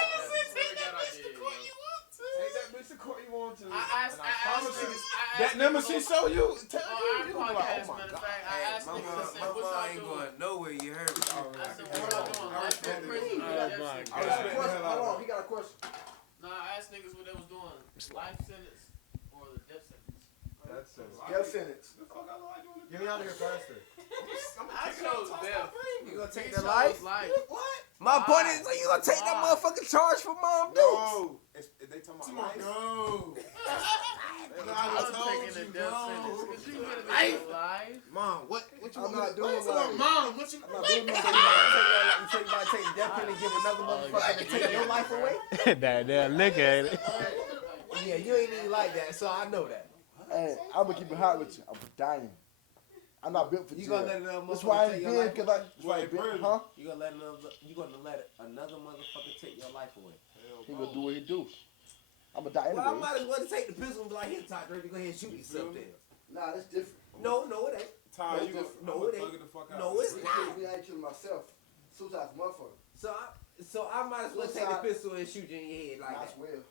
Take that bitch to court you want to. I promise you, asked that number she show you, tell on you, you our gonna be like, podcast, oh my matter of god. fact, I asked My niggas, I said, mom what y'all ain't doing? going nowhere. You heard me? I said, what y'all doing? Life in prison. I respect the hell out of her. He got a question. Nah, I asked niggas what they was doing. Life sentence or the death sentence. Death sentence. Get me out of here faster. I chose death. You gonna take He the life? chose life. My point is, you gonna take that motherfucking charge for Mom Dukes? No. If they talking about life, I'm no. taking the death sentence. Cause you could have been alive. Mom, what you I'm not doing Mom, what you I'm not doing nothing. You take the death penalty and give another motherfucker to take your life away? that liquor, ain't it? Yeah, you ain't even like that, so I know that. Hey, I'm gonna keep it hot with you. I'm dying. I'm not built for You jail. gonna let another That's why I motherfucker ain't take your been, life? cause that's why I been, huh? You gonna let another motherfucker take your life away? He gonna do what he do. I'm gonna die Well, I anyway. might as well take the pistol and be like, here, Tydre, you go ahead and shoot yourself then. Nah, it's different. No, it ain't. Ty, you No, gonna it ain't. thug it the fuck out. No, it's not. Me, I ain't killing myself. Suicide's motherfucker. So I might as well take the pistol and shoot you in your head like Might that. as well.